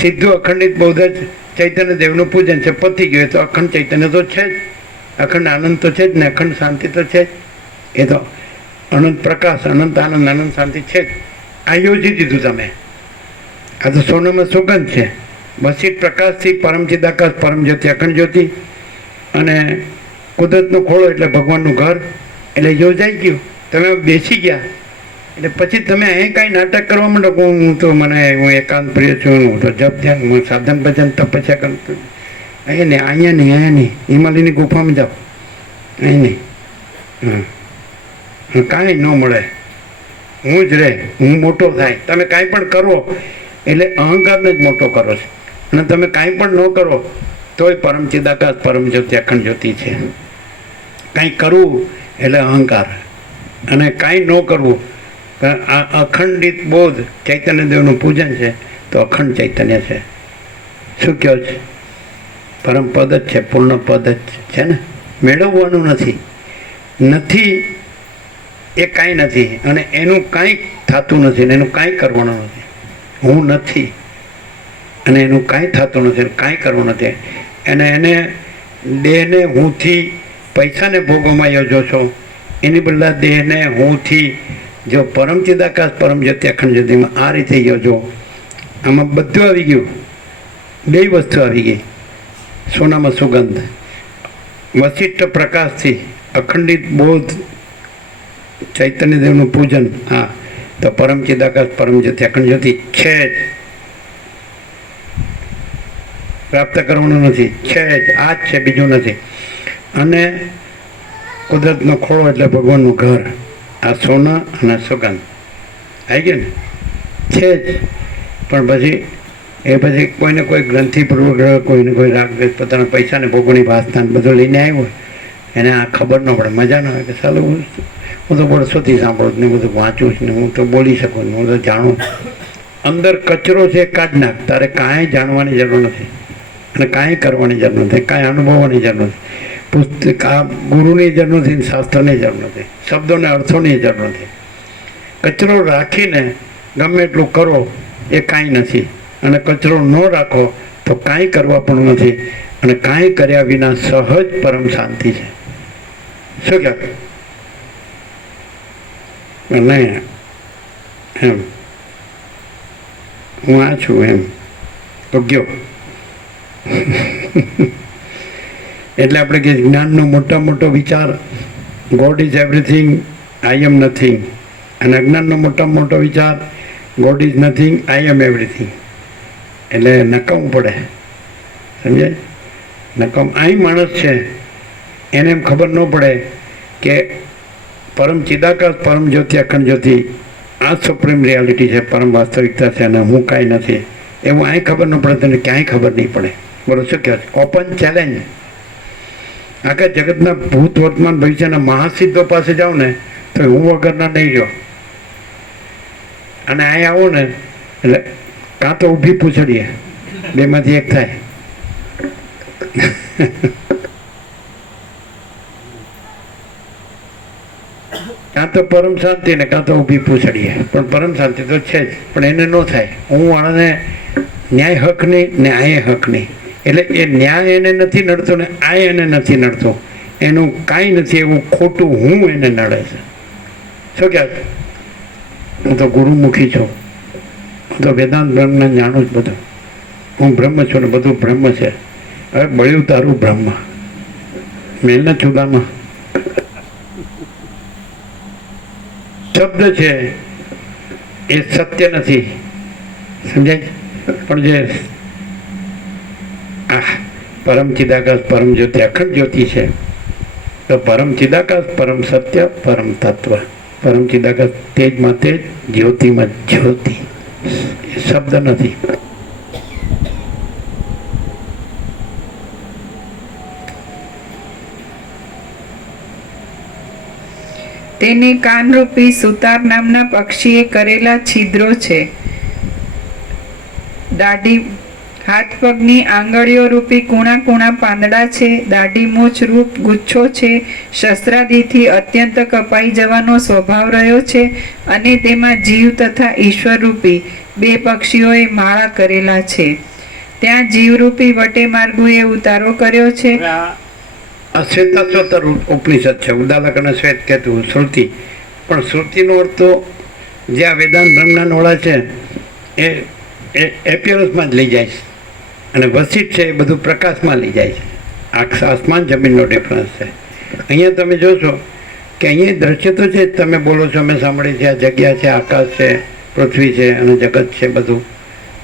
સીધું અખંડિત બૌદ્ધ જ ચૈતન્યદેવનું પૂજન છે. પતી ગયું તો અખંડ ચૈતન્ય તો છે જ, અખંડ આનંદ તો છે જ ને, અખંડ શાંતિ તો છે જ. એ તો અનંત પ્રકાશ, અનંત આનંદ, અનંત શાંતિ છે જ. આ યોજી દીધું તમે. આ તો સોનામાં સુગંધ છે. બસ એ પ્રકાશથી પરમ ચિદાકાશ પરમ જ્યોતિ અખંડ જ્યોતિ અને કુદરતનો ખોળો એટલે ભગવાનનું ઘર, એટલે યોજાઈ ગયું. તમે બેસી ગયા એટલે પછી તમે અહીં કાંઈ નાટક કરવા માંડો કે હું એકાંત પ્રિય છું, હું તો જપ ધ્યાન, હું સાધન ભજન તપસ્યા કરું છું. અહીંયા નહીં હિમાલયની ગુફામાં જાઓ, અહીં નહીં. કાંઈ ન મળે. હું જ રહે, હું મોટો થાય. તમે કાંઈ પણ કરો એટલે અહંકારને જ મોટો કરો છો, અને તમે કાંઈ પણ ન કરો તોય પરમ ચિદાકાશ પરમ જ્યોતિ અખંડ જ્યોતિ છે. કાંઈ કરવું એટલે અહંકાર, અને કાંઈ ન કરવું. આ અખંડિત બોધ ચૈતન્ય દેવનું પૂજન છે તો અખંડ ચૈતન્ય છે. શું કહો છે? પરમ પદ જ છે, પૂર્ણ પદ જ છે ને. મેળવવાનું નથી એ કાંઈ નથી, અને એનું કાંઈ થતું નથી, અને એનું કાંઈ કરવાનું નથી. હું નથી અને એનું કાંઈ થતું નથી, કાંઈ કરવું નથી. એને દેહને હુંથી પૈસાને ભોગવમાં યોજો છો, એની બદલા દેહને હુંથી જો પરમ ચિદાકાશ પરમ જ્યોતિ અખંડ જ્યોતિમાં આ રીતે યોજો. આમાં બધું આવી ગયું, બે વસ્તુ આવી ગઈ. સોનામાં સુગંધ, વશિષ્ઠ પ્રકાશથી અખંડિત બોધ ચૈતન્ય દેવનું પૂજન. હા, તો પરમ ચિદાકાશ પરમ જ્યોતિ અખંડ જ્યોતિ છે જ, પ્રાપ્ત કરવાનું નથી, છે જ, આ જ છે, બીજું નથી. અને કુદરતનો ખોળો એટલે ભગવાનનું ઘર. આ સોના અને સુગંધ આવી ગયા ને, છે જ. પણ પછી કોઈને કોઈ ગ્રંથિ પૂર્વગ્રહ, કોઈને કોઈ રાગ, પોતાના પૈસાને ભોગવણી વાસના બધું લઈને આવ્યો હોય, એને આ ખબર ન પડે, મજા ન આવે કે ચાલો હું તો વર્ષોથી સાંભળું ને બધું વાંચું છું ને હું તો બોલી શકું ને હું તો જાણું. અંદર કચરો છે કાઢ નાખ, તારે કાંઈ જાણવાની જરૂર નથી અને કાંઈ કરવાની જરૂર નથી, કાંઈ અનુભવવાની જરૂર નથી. પુસ્તક આ ગુરુની જરૂર નથી, શાસ્ત્રની જરૂર નથી, શબ્દોને અર્થોની જરૂર નથી. કચરો રાખીને ગમે એટલું કરો એ કાંઈ નથી, અને કચરો ન રાખો તો કાંઈ કરવા પણ નથી, અને કાંઈ કર્યા વિના સહજ પરમ શાંતિ છે. શું કહેવાય? નહીં એમ હું આ છું એમ તો ગયો. એટલે આપણે કે જ્ઞાનનો મોટો વિચાર God is everything, I am nothing. અને અજ્ઞાનનો મોટો વિચાર God is nothing, I am everything. એટલે નકામવું પડે, સમજાય? નકામ અહીં માણસ છે એને એમ ખબર ન પડે કે પરમ ચિદાકાશ પરમ જ્યોતિ અખંડ જ્યોતિ આ સુપ્રીમ રિયાલિટી છે, પરમ વાસ્તવિકતા છે, અને હું કાંઈ નથી એવું અહીં ખબર ન પડે, તને ક્યાંય ખબર નહીં પડે. બોલો શું કહે છે? Open challenge. આખા જગતના ભૂત વર્તમાન ભવિષ્યના મહાસિદ્ધો પાસે જાઓ ને તો હું વગરના નહીં જાઓ, અને અહીં આવો ને એટલે કાં તો ઊભી પૂછડીએ, બેમાંથી એક થાય. કાં તો પરમ શાંતિ ને કાં તો ઊભી પૂછડીએ, પણ પરમ શાંતિ તો છે જ, પણ એને ન થાય. હું આને ન્યાય હક નહીં ને આ હક નહીં, એટલે એ ન્યાય એને નથી નડતો ને આ એને નથી નડતો, એનું કાંઈ નથી એવું ખોટું હું એને નડે છે. શું કહે? હું તો ગુરુમુખી છું, હું તો વેદાંત બ્રહ્મને જાણું જ બધું, હું બ્રહ્મ છું ને બધું બ્રહ્મ છે. હવે બળ્યું તારું બ્રહ્મ મેલના ચૂલામાં શબ્દ છે એ સત્ય નથી, સમજાય? પણ જે પરમ ચિદાકાશ પરમ જ્યોતિ અખંડ જ્યોતિ છે, તો પરમ ચિદાકાશ પરમ સત્ય પરમ તત્વ, પરમ ચિદાકાશ તેજમાં તેજ, જ્યોતિમાં જ્યોતિ, એ શબ્દ નથી. તેને કાનરૂપી સુતાર નામના પક્ષીએ કરેલા છિદ્રો છે. દાઢી હાથ પગની આંગળીઓ રૂપી કૂણા પાંદડા છે. દાઢી મૂછ રૂપ ગુચ્છો છે. શસ્ત્રાદિથી અત્યંત કપાઈ જવાનો સ્વભાવ રહ્યો છે, અને તેમાં જીવ તથા ઈશ્વર રૂપી બે પક્ષીઓએ માળા કરેલા છે. ત્યાં જીવરૂપી વટે માર્ગુએ ઉતારો કર્યો છે. શ્વેતાશ્વતર ઉપનિષદ છે, ઉદાલક અને શ્વેત કહેતું શ્રુતિ. પણ શ્રુતિનો અર્થ તો જે આ વેદાંત બ્રહ્મજ્ઞાનવાળા છે એ એપિયરન્સમાં જ લઈ જાય છે, અને વસિષ્ઠ છે એ બધું પ્રકાશમાં લઈ જાય છે. આસમાન જમીનનો ડિફરન્સ છે. અહીંયા તમે જોશો કે અહીંયા દ્રશ્ય તો છે જ, તમે બોલો છો, અમે સાંભળીએ છીએ, આ જગ્યા છે, આકાશ છે, પૃથ્વી છે અને જગત છે, બધું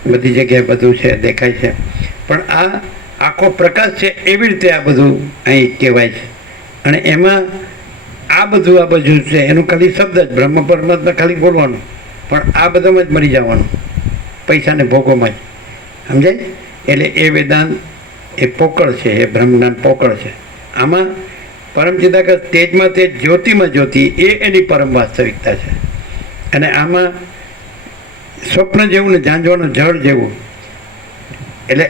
બધી જગ્યાએ બધું છે, દેખાય છે. પણ આ આખો પ્રકાશ છે એવી રીતે આ બધું અહીં કહેવાય છે. અને એમાં આ બધું આ બધું છે એનું ખાલી શબ્દ જ બ્રહ્મ પરમાત્મા ખાલી બોલવાનું, પણ આ બધામાં જ મરી જવાનું, પૈસાને ભોગોમાં જ. સમજાય? એટલે એ વેદાંત એ પોકળ છે, એ બ્રહ્મજ્ઞાન પોકળ છે. આમાં પરમ ચિદાકાશ તેજમાં તેજ, જ્યોતિમાં જ્યોતિ, એ એની પરમ વાસ્તવિકતા છે. અને આમાં સ્વપ્ન જેવું ને ઝાંઝવાનું જળ જેવું, એટલે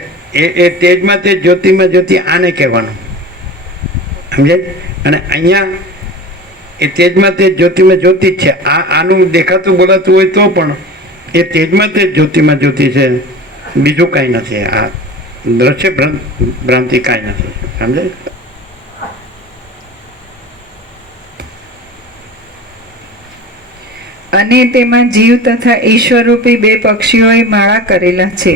એ તેજમાં તેજ, જ્યોતિમાં જ્યોતિ, આને કહેવાનું. સમજાય? અને અહીંયા એ તેજમાં તેજ, જ્યોતિમાં જ્યોતિ જ છે. આનું દેખાતું બોલાતું હોય તો પણ એ તેજમાં તેજ, જ્યોતિમાં જ્યોતિ છે, બીજું કાંઈ નથી. આ દ્રશ્ય ભ્રાંતિ કાંઈ નથી. સમજાય? અને તેમાં જીવ તથા ઈશ્વરરૂપી બે પક્ષીઓએ માળા કરેલા છે.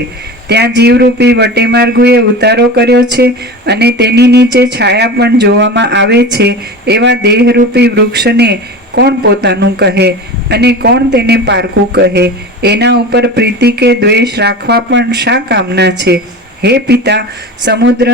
ત્યાં જીવરૂપી વટેમાર્ગુએ ઉતારો કર્યો છે અને તેની નીચે છાયા પણ જોવામાં આવે છે. એવા દેહરૂપી વૃક્ષને કોણ પોતાનું કહે અને કોણ તેને પારકું કહે? એના ઉપર પ્રીતિ કે દ્વેષ રાખવા પણ શા કામના છે? હે પિતા, સમુદ્ર